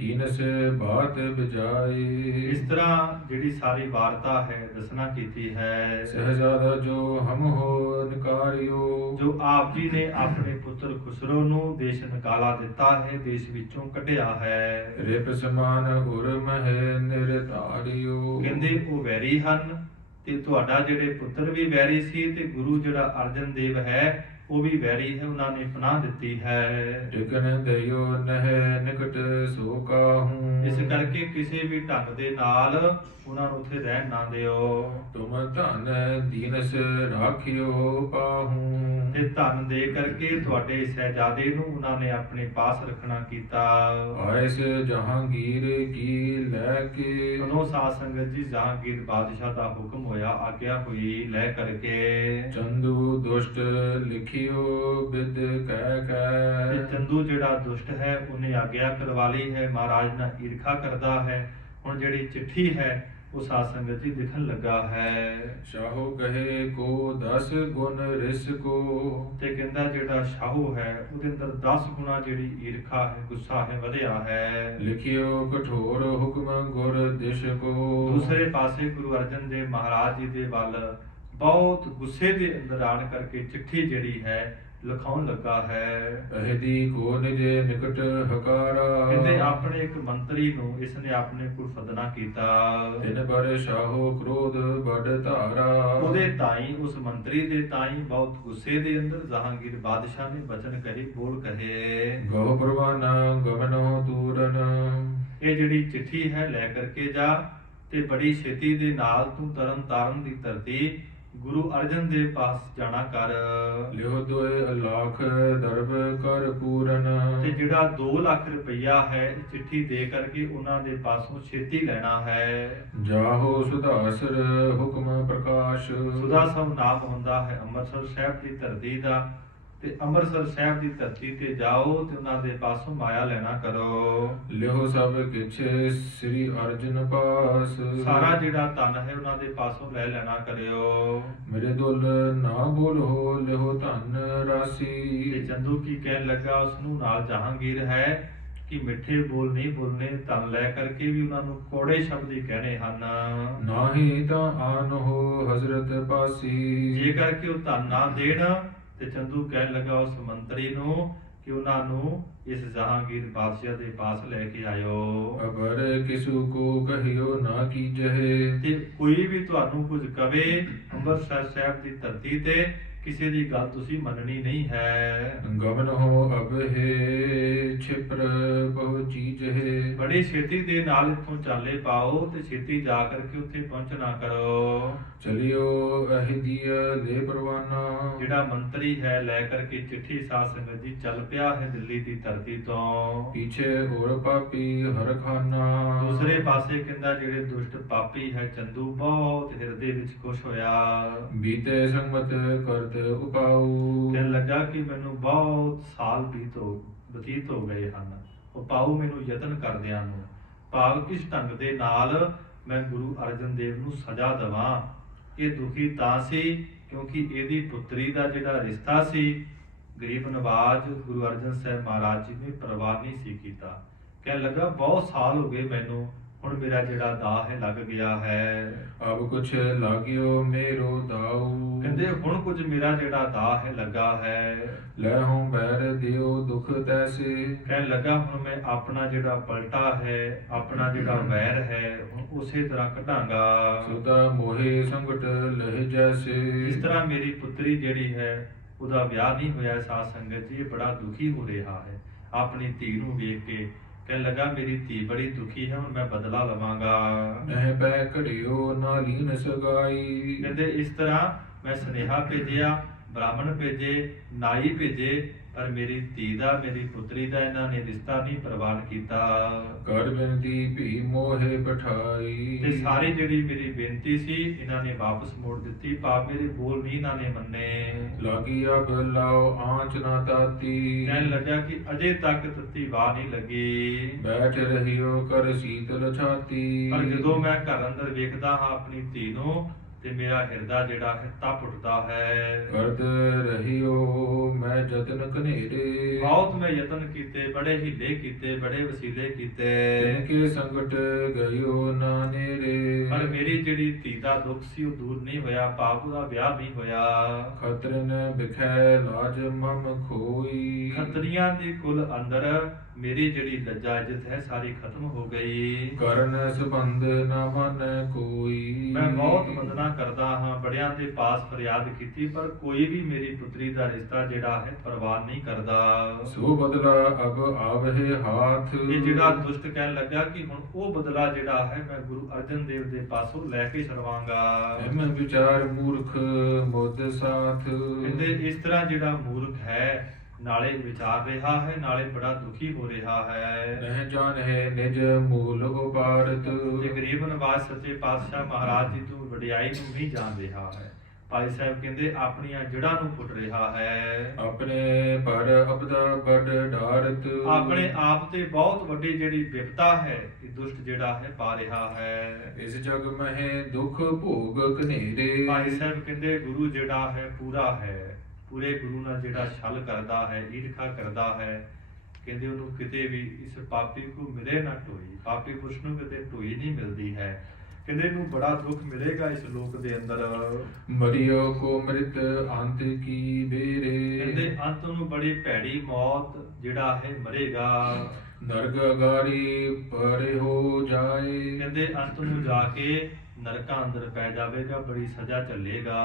ਕੀਨਸ ਬਾਤ ਬਜਾਈ। ਇਸ ਤਰ੍ਹਾਂ ਜਿਹੜੀ ਸਾਰੀ ਵਾਰਤਾ ਹੈ ਦੱਸਣਾ ਕੀਤੀ ਹੈ। ਸਹਜ਼ਾਦਾ ਜੋ ਹਮ ਹੋ ਨਿਕਾਰਿਓ। ਜੋ ਆਪ ਜੀ ਨੇ ਆਪਣੇ ਪੁੱਤਰ ਖੁਸਰੋ ਨੂੰ ਦੇਸ਼ ਨਿਕਾਲਾ ਦਿੱਤਾ ਹੈ, ਦੇਸ਼ ਵਿੱਚੋਂ ਕੱਢਿਆ ਹੈ। ਰਿਪ ਸਮਾਨ ਉਰ ਮਹਿ ਨਿਰਤਾਰਿਓ। ਕਹਿੰਦੇ ਉਹ ਵੈਰੀ ਹਨ ਤੇ ਤੁਹਾਡਾ ਜਿਹੜੇ ਪੁੱਤਰ ਵੀ ਵੈਰੀ ਸੀ ਤੇ ਗੁਰੂ ਜਿਹੜਾ ਅਰਜਨ ਦੇਵ ਹੈ ਉਹ ਵੀ ਵੈਰੀ ਹੈ, ਉਹਨਾਂ ਨੇ ਪਨਾਹ ਦਿੱਤੀ ਹੈ। ਟਿਕਨ ਦਇਓ ਨਹਿ ਨਿਕਟ ਸੋ ਕਾਹੂ। ਇਸ ਕਰਕੇ ਕਿਸੇ ਵੀ ਢੰਗ ਦੇ ਨਾਲ ਉਹਨਾਂ ਨੂੰ ਉੱਥੇ ਰਹਿਣ ਨਾ ਦਿਓ। ਤੁਮ ਧਨ ਦੀਨਸ ਰਾਖਿਓ ਪਾਹੂ। ਤੇ ਧਨ ਦੇ ਕਰਕੇ ਤੁਹਾਡੇ ਸਹਿਜਾਦੇ ਨੂੰ ਉਹਨਾਂ ਨੇ ਆਪਣੇ ਪਾਸ ਰੱਖਣਾ ਕੀਤਾ। ਆਇਸ ਜਹਾਂਗੀਰ ਕੀ ਲੈ ਕੇ। ਉਦੋਂ ਸਾਧ ਸੰਗਤ ਜੀ ਜਹਾਂਗੀਰ ਬਾਦਸ਼ਾਹ ਦਾ ਹੁਕਮ ਹੋਇਆ, ਆਗਿਆ ਹੋਈ ਲੈ ਕਰਕੇ। ਚੰਦੂ ਦੁਸ਼ਟ ਲਿਖਿਓ ਬਿਦ ਕਹਿ ਤੇ ਕੈ। ਚੰਦੂ ਜਿਹੜਾ ਦੁਸ਼ਟ ਹੈ ਉਹਨੇ ਆਗਿਆ ਕਰਵਾ ਲਈ ਹੈ, ਮਹਾਰਾਜ ਨਾਲ ਈਰਖਾ ਕਰਦਾ ਹੈ। ਹੁਣ ਜਿਹੜੀ ਚਿੱਠੀ ਹੈ ਉਹ ਸਾਧ ਸੰਗਤ ਜੀ ਲਿਖਣ ਲੱਗਾ ਹੈ। ਸ਼ਾਹੋ ਕਹੇ ਕੋ 10 ਗੁਣ ਰਿਸ ਕੋ। ਤੇ ਕਹਿੰਦਾ ਜਿਹੜਾ ਸ਼ਾਹੂ ਹੈ ਉਹਦੇ ਅੰਦਰ 10 ਗੁਣਾ ਜਿਹੜੀ ਈਰਖਾ ਹੈ, ਗੁੱਸਾ ਹੈ, ਵਧਿਆ ਹੈ। ਲਿਖਿਓ ਕਠੋਰ ਹੁਕਮ ਗੁਰ ਦਿਸ਼ ਕੋ। ਦੂਸਰੇ ਪਾਸੇ ਗੁਰੂ ਅਰਜਨ ਦੇਵ ਮਹਾਰਾਜ ਜੀ ਦੇ ਵੱਲ ਬਹੁਤ ਗੁੱਸੇ ਦੇ ਅੰਦਰ ਆਣ ਕਰਕੇ ਚਿੱਠੀ ਜਿਹੜੀ ਹੈ ਲਿਖਾਉਣ ਲੱਗਾ ਹੈ। ਅਹਦੀ ਕੋ ਨਿਜ ਨਿਕਟ ਹਕਾਰਾ। ਕਹਿੰਦੇ ਆਪਣੇ ਇੱਕ ਮੰਤਰੀ ਨੂੰ ਇਸਨੇ ਆਪਣੇ ਕੋਲ ਸੱਦਣਾ ਕੀਤਾ। ਤਿਨ ਪਰ ਸ਼ਾਹੋ ਕ੍ਰੋਧ ਬੜ ਧਾਰਾ। ਉਹਦੇ ਤਾਈ, ਉਸ ਮੰਤਰੀ ਦੇ ਤਾਈ ਬਹੁਤ ਗੁੱਸੇ ਦੇ ਅੰਦਰ ਜਹਾਂਗੀਰ ਬਾਦਸ਼ਾਹ ਨੇ ਬਚਨ ਕਹੇ, ਬੋਲ ਕਹੇ। ਗਉ ਪ੍ਰਵਾਨਾ ਗਮਨੋ ਤੂਰਨ। ਇਹ ਜਿਹੜੀ ਚਿੱਠੀ ਹੈ ਲੈ ਕਰਕੇ ਜਾ ਤੇ ਬੜੀ ਛੇਤੀ ਦੇ ਨਾਲ ਤੂੰ ਤਰਨ ਤਾਰਨ ਦੀ ਧਰਤੀ ਗੁਰੂ ਅਰਜਨ ਦੇਵ ਪਾਸ ਜਾਣਾ ਕਰ। ਲਿਓ 2 ਲੱਖ ਦਰਬ ਕਰ ਪੂਰਨ। ਤੇ ਜਿਹੜਾ 2 ਲੱਖ ਰੁਪਈਆ ਹੈ ਇਹ ਚਿੱਠੀ ਦੇ ਕਰਕੇ ਉਹਨਾਂ ਦੇ ਪਾਸੋਂ ਛੇਤੀ ਲੈਣਾ ਹੈ। ਜਾਹੋ ਸੁਧਾਸਰ ਹੁਕਮ ਪ੍ਰਕਾਸ਼। ਸੁਦਾ ਸਭ ਨਾਮ ਹੁੰਦਾ ਹੈ ਅੰਮ੍ਰਿਤਸਰ ਸਾਹਿਬ ਦੀ ਧਰਤੀ ਦਾ। ਤੇ ਅੰਮ੍ਰਿਤਸਰ ਸਾਹਿਬ ਦੀ ਧਰਤੀ ਤੇ ਜਾਓ ਤੇ ਉਹਨਾਂ ਦੇ ਪਾਸੋਂ ਮਾਇਆ ਲੈਣਾ ਕਰੋ। ਲਿਓ ਸਭ ਕਿਛ ਸ੍ਰੀ ਅਰਜਨ ਪਾਸ। ਸਾਰਾ ਜਿਹੜਾ ਧਨ ਹੈ ਉਹਨਾਂ ਦੇ ਪਾਸੋਂ ਲੈ ਲੈਣਾ ਕਰਿਓ। ਮੇਰੇ ਦੁਲ ਨਾ ਬੋਲੋ ਲਿਓ ਧਨ ਤੇ ਰਾਸੀ। ਚੰਦੂ ਕੀ ਕਹਿਣ ਲੱਗਾ ਉਸ ਨੂੰ ਨਾਲ ਜਹਾਂਗੀਰ ਹੈ ਕਿ ਮਿੱਠੇ ਬੋਲ ਨਹੀਂ ਬੋਲਨੇ, ਧਨ ਲੈ ਕਰਕੇ ਵੀ ਉਹਨਾਂ ਨੂੰ ਕੋੜੇ ਸ਼ਬਦ ਹੀ ਕਹਿਣੇ ਹਨ। ਨਾਹੀ ਤਾਂ ਆਨ ਹੋ ਹਜ਼ਰਤ ਪਾਸੀ। ਜੇ ਕਰਕੇ ਉਹ ਧਨ ਨਾ ਦੇਣ ਤੇ ਚੰਦੂ ਕਹਿਣ ਲੱਗਾ ਉਸ ਮੰਤਰੀ ਨੂੰ ਕਿ ਉਹਨਾਂ ਨੂੰ ਇਸ ਜਹਾਂਗੀਰ ਬਾਦਸ਼ਾਹ ਦੇ ਪਾਸ ਲੈ ਕੇ ਆਇਓ। ਅਬਰ ਕਿਸੂ ਕੋ ਕਹਿਓ ਨਾ ਕੀਜਹਿ। ਤੇ ਕੋਈ ਵੀ ਤੁਹਾਨੂੰ ਕੁਝ ਕਵੇ ਅੰਮ੍ਰਿਤਸਰ ਸਾਹਿਬ ਦੀ ਧਰਤੀ ਤੇ ਕਿਸੇ ਦੀ ਗੱਲ ਤੁਸੀਂ ਮੰਨਣੀ ਨਹੀਂ ਹੈ। ਗਮਨ ਹੋ ਅਬ ਹੈ ਛਿਪਰ ਬਹੁ ਚੀਜ ਹੈ। ਬੜੀ ਛੇਤੀ ਦੇ ਨਾਲ ਇੱਥੋਂ ਚਾਲੇ ਪਾਓ ਤੇ ਛੇਤੀ ਜਾ ਕਰਕੇ ਉੱਥੇ ਪਹੁੰਚਣਾ ਕਰੋ। ਚਲਿਓ ਅਹਿਦੀਆ ਲੈ ਪਰਵਾਨਾ। ਜਿਹੜਾ ਮੰਤਰੀ ਹੈ ਲੈ ਕਰਕੇ ਚਿੱਠੀ ਸਾਧ ਸੰਗਤ ਜੀ ਚੱਲ ਪਿਆ ਹੈ ਦਿੱਲੀ ਦੀ ਧਰਤੀ ਤੋਂ। ਪੀਛੇ ਹੋਰ ਪਾਪੀ ਹਰ ਖਾਨਾ। ਦੂਸਰੇ ਪਾਸੇ ਕਹਿੰਦਾ ਜਿਹੜੇ ਦੁਸ਼ਟ ਪਾਪੀ ਹੈ ਚੰਦੂ ਬਹੁਤ ਹਿਰਦੇ ਵਿੱਚ ਖੁਸ਼ ਹੋਇਆ। ਬੀਤੇ ਸੰਗਤ ਕਰਤ ਉਪਾਉ। ਕਹਿਣ ਲੱਗਾ ਕਿ ਮੈਨੂੰ ਬਹੁਤ ਸਾਲ ਬਤੀਤ ਹੋ ਗਏ ਹਨ, ਉਪਾਉ ਮੈਨੂੰ ਯਤਨ ਕਰਦਿਆਂ ਨੂੰ। ਭਾਵ ਕਿਸ ਢੰਗ ਦੇ ਨਾਲ ਮੈਂ ਗੁਰੂ ਅਰਜਨ ਦੇਵ ਨੂੰ ਸਜ਼ਾ ਦੇਵਾਂ। ਇਹ ਦੁਖੀ ਤਾਂ ਸੀ ਕਿਉਂਕਿ ਇਹਦੀ ਪੁੱਤਰੀ ਦਾ ਜਿਹੜਾ ਰਿਸ਼ਤਾ ਸੀ ਗਰੀਬ ਨਵਾਜ ਗੁਰੂ ਅਰਜਨ ਸਾਹਿਬ ਮਹਾਰਾਜ ਜੀ ਨੇ ਪ੍ਰਵਾਨ ਨਹੀਂ ਸੀ ਕੀਤਾ। ਕਹਿਣ ਲੱਗਾ ਬਹੁਤ ਸਾਲ ਹੋ ਗਏ ਮੈਨੂੰ, ਹੁਣ ਮੇਰਾ ਜਿਹੜਾ ਦਾਅ ਹੈ ਲੱਗ ਗਿਆ ਹੈ। ਅਬ ਕੁਛ ਲਾਗਿਓ ਮੇਰੋ ਦਾਉ। ਕਹਿੰਦੇ ਹੁਣ ਕੁਝ ਮੇਰਾ ਜਿਹੜਾ ਦਾਅ ਹੈ ਲੱਗਾ ਹੈ। ਲੈ ਹੂੰ ਬੈਰ ਦਿਓ ਦੁਖ ਤੈਸੇ। ਕਹਿਣ ਲੱਗਾ ਹੁਣ ਮੈਂ ਆਪਣਾ ਜਿਹੜਾ ਪਲਟਾ ਹੈ, ਆਪਣਾ ਜਿਹੜਾ ਵੈਰ ਹੈ ਹੁਣ ਉਸੇ ਤਰ੍ਹਾਂ ਕਢਾਂਗਾ। ਸੁਦਾ ਮੋਹੇ ਸੰਗਟ ਲਹਿ ਜੈਸੇ। ਇਸ ਤਰ੍ਹਾਂ ਮੇਰੀ ਪੁੱਤਰੀ ਜਿਹੜੀ ਹੈ ਉਹਦਾ ਵਿਆਹ ਨਹੀਂ ਹੋਇਆ। ਸਾਧ ਸੰਗਤ ਜੀ ਬੜਾ ਦੁਖੀ ਹੋ ਰਿਹਾ ਹੈ ਆਪਣੀ ਧੀ ਨੂੰ ਵੇਖ ਕੇ। ਕਹਿਣ ਲੱਗਾ ਮੇਰੀ ਧੀ ਬੜੀ ਦੁਖੀ ਹੈ, ਹੁਣ ਮੈਂ ਬਦਲਾ ਲਵਾਂਗਾ। ਨਹਿ ਪੈ ਘੜਿਓ ਨਾ ਲੀਨ ਸਗਾਈ। ਕਹਿੰਦੇ ਇਸ ਤਰ੍ਹਾਂ ਮੈਂ ਸੁਨੇਹਾ ਭੇਜਿਆ, ਬ੍ਰਾਹਮਣ ਭੇਜੇ, ਨਾਈ ਭੇਜੇ, ਪਰ ਮੇਰੀ ਧੀ ਦਾ ਮੇਰੀ ਪੁੱਤਰੀ ਦਾ ਇਹਨਾਂ ਨੇ ਰਿਸ਼ਤਾ ਨਹੀਂ ਪ੍ਰਵਾਨ ਕੀਤਾ। ਕਰ ਬਿਨਤੀ ਭੀ ਮੋਹੇ ਪਠਾਈ। ਤੇ ਸਾਰੀ ਜਿਹੜੀ ਮੇਰੀ ਬੇਨਤੀ ਸੀ ਇਹਨਾਂ ਨੇ ਵਾਪਸ ਮੋੜ ਦਿੱਤੀ। ਪਾਪ ਮੇਰੇ ਬੋਲ ਨਹੀਂ ਇਹਨਾਂ ਨੇ ਮੰਨੇ। ਲਾਗੀ ਅਬ ਲਾਓ ਆਂਚ ਨਾ ਤਾਤੀ। ਕਹਿਣ ਲੱਗਾ ਕਿ ਅਜੇ ਤੱਕ ਤੱਤੀ ਵਾਹ ਨਹੀਂ ਲੱਗੀ। ਬੈਠ ਰਹੀਓ ਕਰ ਸੀਤਲ ਛਾਤੀ। ਪਰ ਜਦੋਂ ਮੈਂ ਘਰ ਅੰਦਰ ਵੇਖਦਾ ਹਾਂ ਆਪਣੀ ਧੀ ਨੂੰ ਤੇ ਮੇਰਾ ਹਿਰਦਾ ਜਿਹੜਾ ਹੈ ਤਪ ਉੱਠਦਾ ਹੈ। ਕਰਦ ਰਹੀਓ ਮੈਂ ਯਤਨ ਕਨੇਰੇ। ਬਹੁਤ ਮੈਂ ਯਤਨ ਕੀਤੇ, ਬੜੇ ਹੀਲੇ ਕੀਤੇ, ਬੜੇ ਵਸੀਲੇ ਕੀਤੇ, ਤਿਨਕੇ ਸੰਕਟ ਗਇਓ ਨਾ ਨੇਰੇ। ਪਰ ਮੇਰੀ ਜਿਹੜੀ ਧੀ ਦਾ ਦੁੱਖ ਸੀ ਉਹ ਦੂਰ ਨਹੀਂ ਹੋਇਆ। ਪਾਪ ਦਾ ਵਿਆਹ ਨਹੀਂ ਹੋਇਆ। ਖਤਰਨ ਬਿਖੈ ਲਾਜ ਮਮ ਖੋਈ। ਖੱਤਰੀਆਂ ਦੇ ਕੁਲ ਅੰਦਰ ਮੇਰੀ ਜਿਹੜੀ ਲੱਜਾ ਇੱਜ਼ਤ ਹੈ ਸਾਰੀ ਖਤਮ ਹੋ ਗਈ। ਕਰਨ ਸੰਬੰਧ ਨਾ ਮਨ ਕੋਈ। ਮੈਂ ਬਹੁਤ ਵੰਦਨਾ ਕਰਦਾ ਹਾਂ, ਬੜਿਆਂ ਦੇ ਪਾਸ ਫਰਿਆਦ ਕੀਤੀ, ਪਰ ਕੋਈ ਵੀ ਮੇਰੀ ਪੁੱਤਰੀ ਦਾ ਰਿਸ਼ਤਾ ਜਿਹੜਾ ਹੈ ਪ੍ਰਵਾਨ ਨਹੀਂ ਕਰਦਾ। ਸੋ ਬਦਲਾ ਅਬ ਆਵਹਿ ਹਾਥ। ਇਹ ਜਿਹੜਾ ਦੁਸ਼ਟ ਕਹਿਣ ਲੱਗਾ ਕਿ ਹੁਣ ਉਹ ਬਦਲਾ ਜਿਹੜਾ ਹੈ ਮੈਂ ਗੁਰੂ ਅਰਜਨ ਦੇਵ ਦੇ ਪਾਸੋਂ ਲੈ ਕੇ ਛੜਵਾਂਗਾ। ਮੈਂ ਵਿਚਾਰ ਮੂਰਖ ਮੁੱਦ ਸਾਥ। ਕਹਿੰਦੇ ਇਸ ਤਰ੍ਹਾਂ ਜਿਹੜਾ ਮੂਰਖ ਹੈ ਨਾਲੇ ਵਿਚਾਰ ਰਿਹਾ ਹੈ ਨਾਲੇ ਬੜਾ ਦੁਖੀ ਹੋ ਰਿਹਾ ਹੈ। ਨਹਿ ਜਾਣਹਿ ਨਿਜ ਮੂਲ ਉਪਾਰਤ। ਤੇ ਗਰੀਬ ਨਵਾਜ਼ ਸੱਚੇ ਪਾਤਸ਼ਾਹ ਮਹਾਰਾਜ ਜੀ ਤੋਂ ਵਡਿਆਈ ਨੂੰ ਨਹੀਂ ਜਾਣ ਰਿਹਾ ਹੈ। ਭਾਈ ਸਾਹਿਬ ਕਹਿੰਦੇ ਆਪਣੀਆਂ ਜੜ੍ਹਾਂ ਨੂੰ ਪੁੱਟ ਰਿਹਾ ਹੈ। ਆਪਣੇ ਪਰ ਅਬਦਾ ਬੜ ਡਾਰਤ। ਆਪਣੇ ਆਪ ਤੇ ਬਹੁਤ ਵੱਡੀ ਜਿਹੜੀ ਵਿਪਤਾ ਹੈ ਇਹ ਦੁਸ਼ਟ ਜਿਹੜਾ ਹੈ ਪਾ ਰਿਹਾ ਹੈ। ਇਸ ਜਗ ਮਹਿ ਦੁਖ ਭੋਗ ਕਨੇਰੇ। ਭਾਈ ਸਾਹਿਬ ਕਹਿੰਦੇ ਗੁਰੂ ਜਿਹੜਾ ਹੈ ਪੂਰਾ ਹੈ, ਪੂਰੇ ਗੁਰੂ ਨਾਲ ਜਿਹੜਾ ਛਲ ਕਰਦਾ ਹੈ, ਈਰਖਾ ਕਰਦਾ ਹੈ, ਕਹਿੰਦੇ ਉਹਨੂੰ ਕਿਤੇ ਵੀ ਇਸ ਪਾਪੀ ਕੋ ਮਿਲੇ ਨਾ ਢੋਈ। ਪਾਪੀ ਪੁਰਸ਼ ਨੂੰ ਕਿਤੇ ਢੋਈ ਨਹੀਂ ਮਿਲਦੀ ਹੈ। ਕਹਿੰਦੇ ਇਹਨੂੰ ਬੜਾ ਦੁੱਖ ਮਿਲੇਗਾ ਇਸ ਲੋਕ ਦੇ ਅੰਦਰ। ਮਰਿਓ ਕੋ ਮ੍ਰਿਤ ਅੰਤ ਕੀ ਬੇਰੇ। ਕਹਿੰਦੇ ਅੰਤ ਨੂੰ ਬੜੀ ਭੈੜੀ ਮੌਤ ਜਿਹੜਾ ਹੈ ਮਰੇਗਾ। ਨਰਗ ਅਗਾਰੀ ਪਰੇ ਹੋ ਜਾਏ। ਕਹਿੰਦੇ ਅੰਤ ਨੂੰ ਜਾ ਕੇ ਨਰਕਾਂ ਅੰਦਰ ਪੈ ਜਾਵੇਗਾ, ਬੜੀ ਸਜ਼ਾ ਚੱਲੇਗਾ।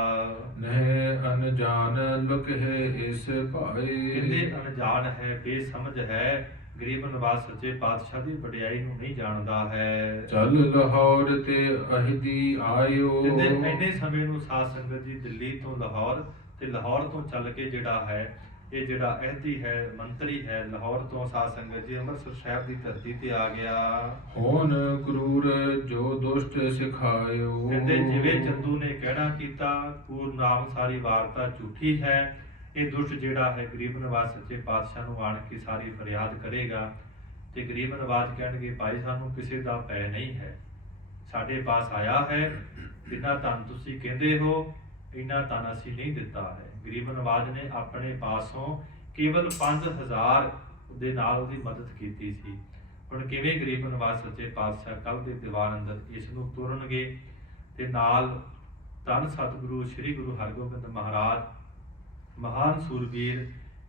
ਨਹਿ ਅਨਜਾਨ ਲੁਕ ਹੈ ਇਸ ਭਾਏ। ਕਹਿੰਦੇ ਅਣਜਾਣ ਹੈ, ਬੇਸਮਝ ਹੈ, ਗਰੀਬ ਨਵਾਜ਼ ਸੱਚੇ ਪਾਤਸ਼ਾਹ ਦੀ ਵਡਿਆਈ ਨੂੰ ਨਹੀਂ ਜਾਣਦਾ ਹੈ। ਚੱਲ ਲਾਹੌਰ ਤੇ ਅਹਿਦੀ ਆਇਓ। ਕਹਿੰਦੇ ਇੰਨੇ ਸਮੇਂ ਨੂੰ ਸਾਧ ਸੰਗਤ ਜੀ ਦਿੱਲੀ ਤੋਂ ਲਾਹੌਰ ਤੇ ਲਾਹੌਰ ਤੋਂ ਚੱਲ ਕੇ ਜਿਹੜਾ ਹੈ ਇਹ ਜਿਹੜਾ ਅਹਿਦੀ ਹੈ, ਮੰਤਰੀ ਹੈ, ਲਾਹੌਰ ਤੋਂ ਸਾਧ ਸੰਗਤ ਜੀ ਅੰਮ੍ਰਿਤਸਰ ਸਾਹਿਬ ਦੀ ਧਰਤੀ ਤੇ ਆ ਗਿਆ। ਹੋਨ ਕਰੂਰ ਜੋ ਦੁਸ਼ਟ ਸਿਖਾਇਓ। ਕਹਿੰਦੇ ਜਿਵੇਂ ਚੰਦੂ ਨੇ ਕਹਿਣਾ ਕੀਤਾ, ਕੂਰ ਨਾਮ ਸਾਰੀ ਵਾਰਤਾ ਝੂਠੀ ਹੈ। ਇਹ ਦੁਸ਼ਟ ਜਿਹੜਾ ਹੈ ਗਰੀਬ ਨਿਵਾਜ ਸੱਚੇ ਪਾਤਸ਼ਾਹ ਨੂੰ ਆਣ ਕੇ ਸਾਰੀ ਫਰਿਆਦ ਕਰੇਗਾ ਤੇ ਗਰੀਬ ਨਿਵਾਜ ਕਹਿਣਗੇ ਭਾਈ ਸਾਨੂੰ ਕਿਸੇ ਦਾ ਭੈ ਨਹੀਂ ਹੈ, ਸਾਡੇ ਪਾਸ ਆਇਆ ਹੈ, ਜਿੰਨਾ ਧਨ ਤੁਸੀਂ ਕਹਿੰਦੇ ਹੋ ਇੰਨਾ ਧਨ ਅਸੀਂ ਨਹੀਂ ਦਿੱਤਾ ਹੈ। ਗਰੀਬ ਨਿਵਾਜ ਨੇ ਆਪਣੇ ਪਾਸੋਂ ਕੇਵਲ 5000 ਦੇ ਨਾਲ ਉਹਦੀ ਮਦਦ ਕੀਤੀ ਸੀ। ਹੁਣ ਕਿਵੇਂ ਗਰੀਬ ਨਿਵਾਜ ਸੱਚੇ ਪਾਤਸ਼ਾਹ ਕੱਲ ਦੇ ਦੀਵਾਨ ਅੰਦਰ ਇਸ ਨੂੰ ਤੋਰਨਗੇ ਤੇ ਨਾਲ ਧੰਨ ਸਤਿਗੁਰੂ ਸ੍ਰੀ ਗੁਰੂ ਹਰਗੋਬਿੰਦ ਮਹਾਰਾਜ ਮਹਾਨ ਸੂਰਬੀਰ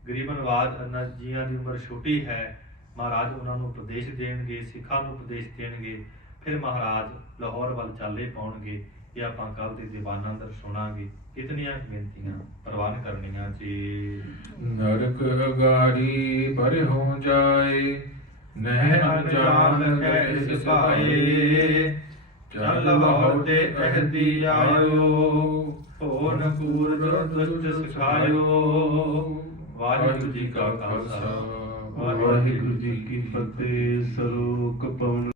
ਗਰੀਬ ਨਿਵਾਜ ਜੀਆਂ ਦੀ ਉਮਰ ਛੋਟੀ ਹੈ, ਮਹਾਰਾਜ ਉਹਨਾਂ ਨੂੰ ਉਪਦੇਸ਼ ਦੇਣਗੇ, ਸਿੱਖਾਂ ਨੂੰ ਉਪਦੇਸ਼ ਦੇਣਗੇ, ਫਿਰ ਮਹਾਰਾਜ ਲਾਹੌਰ ਵੱਲ ਚਾਲੇ ਪਾਉਣਗੇ। ਇਹ ਆਪਾਂ ਕੱਲ ਦੇ ਦੀਵਾਨਾਂ ਅੰਦਰ ਸੁਣਾਂਗੇ। ਇਤਨੀਆਂ ਬੇਨਤੀਆਂ ਪ੍ਰਵਾਨ ਕਰਨੀਆਂ ਜੀ। ਨਰਕ ਅਗਾਰੀ ਪਰ ਹੋ ਜਾਏ, ਨਹਿ ਅਨਜਾਨ ਕੈ ਸਿਪਾਏ, ਚੱਲ ਲਾਹੌਰ ਦੇ ਅਹਦੀ ਆਇਓ, ਭੋਨ ਪੂਰਬ ਦੁਸ਼ਟ ਸਿਖਾਇਓ। ਵਾਹਿਗੁਰੂ ਜੀ ਕਾ ਖਾਲਸਾ, ਵਾਹਿਗੁਰੂ ਜੀ ਕੀ ਫਤਿਹ। ਸਰੋਕ ਪਵਨ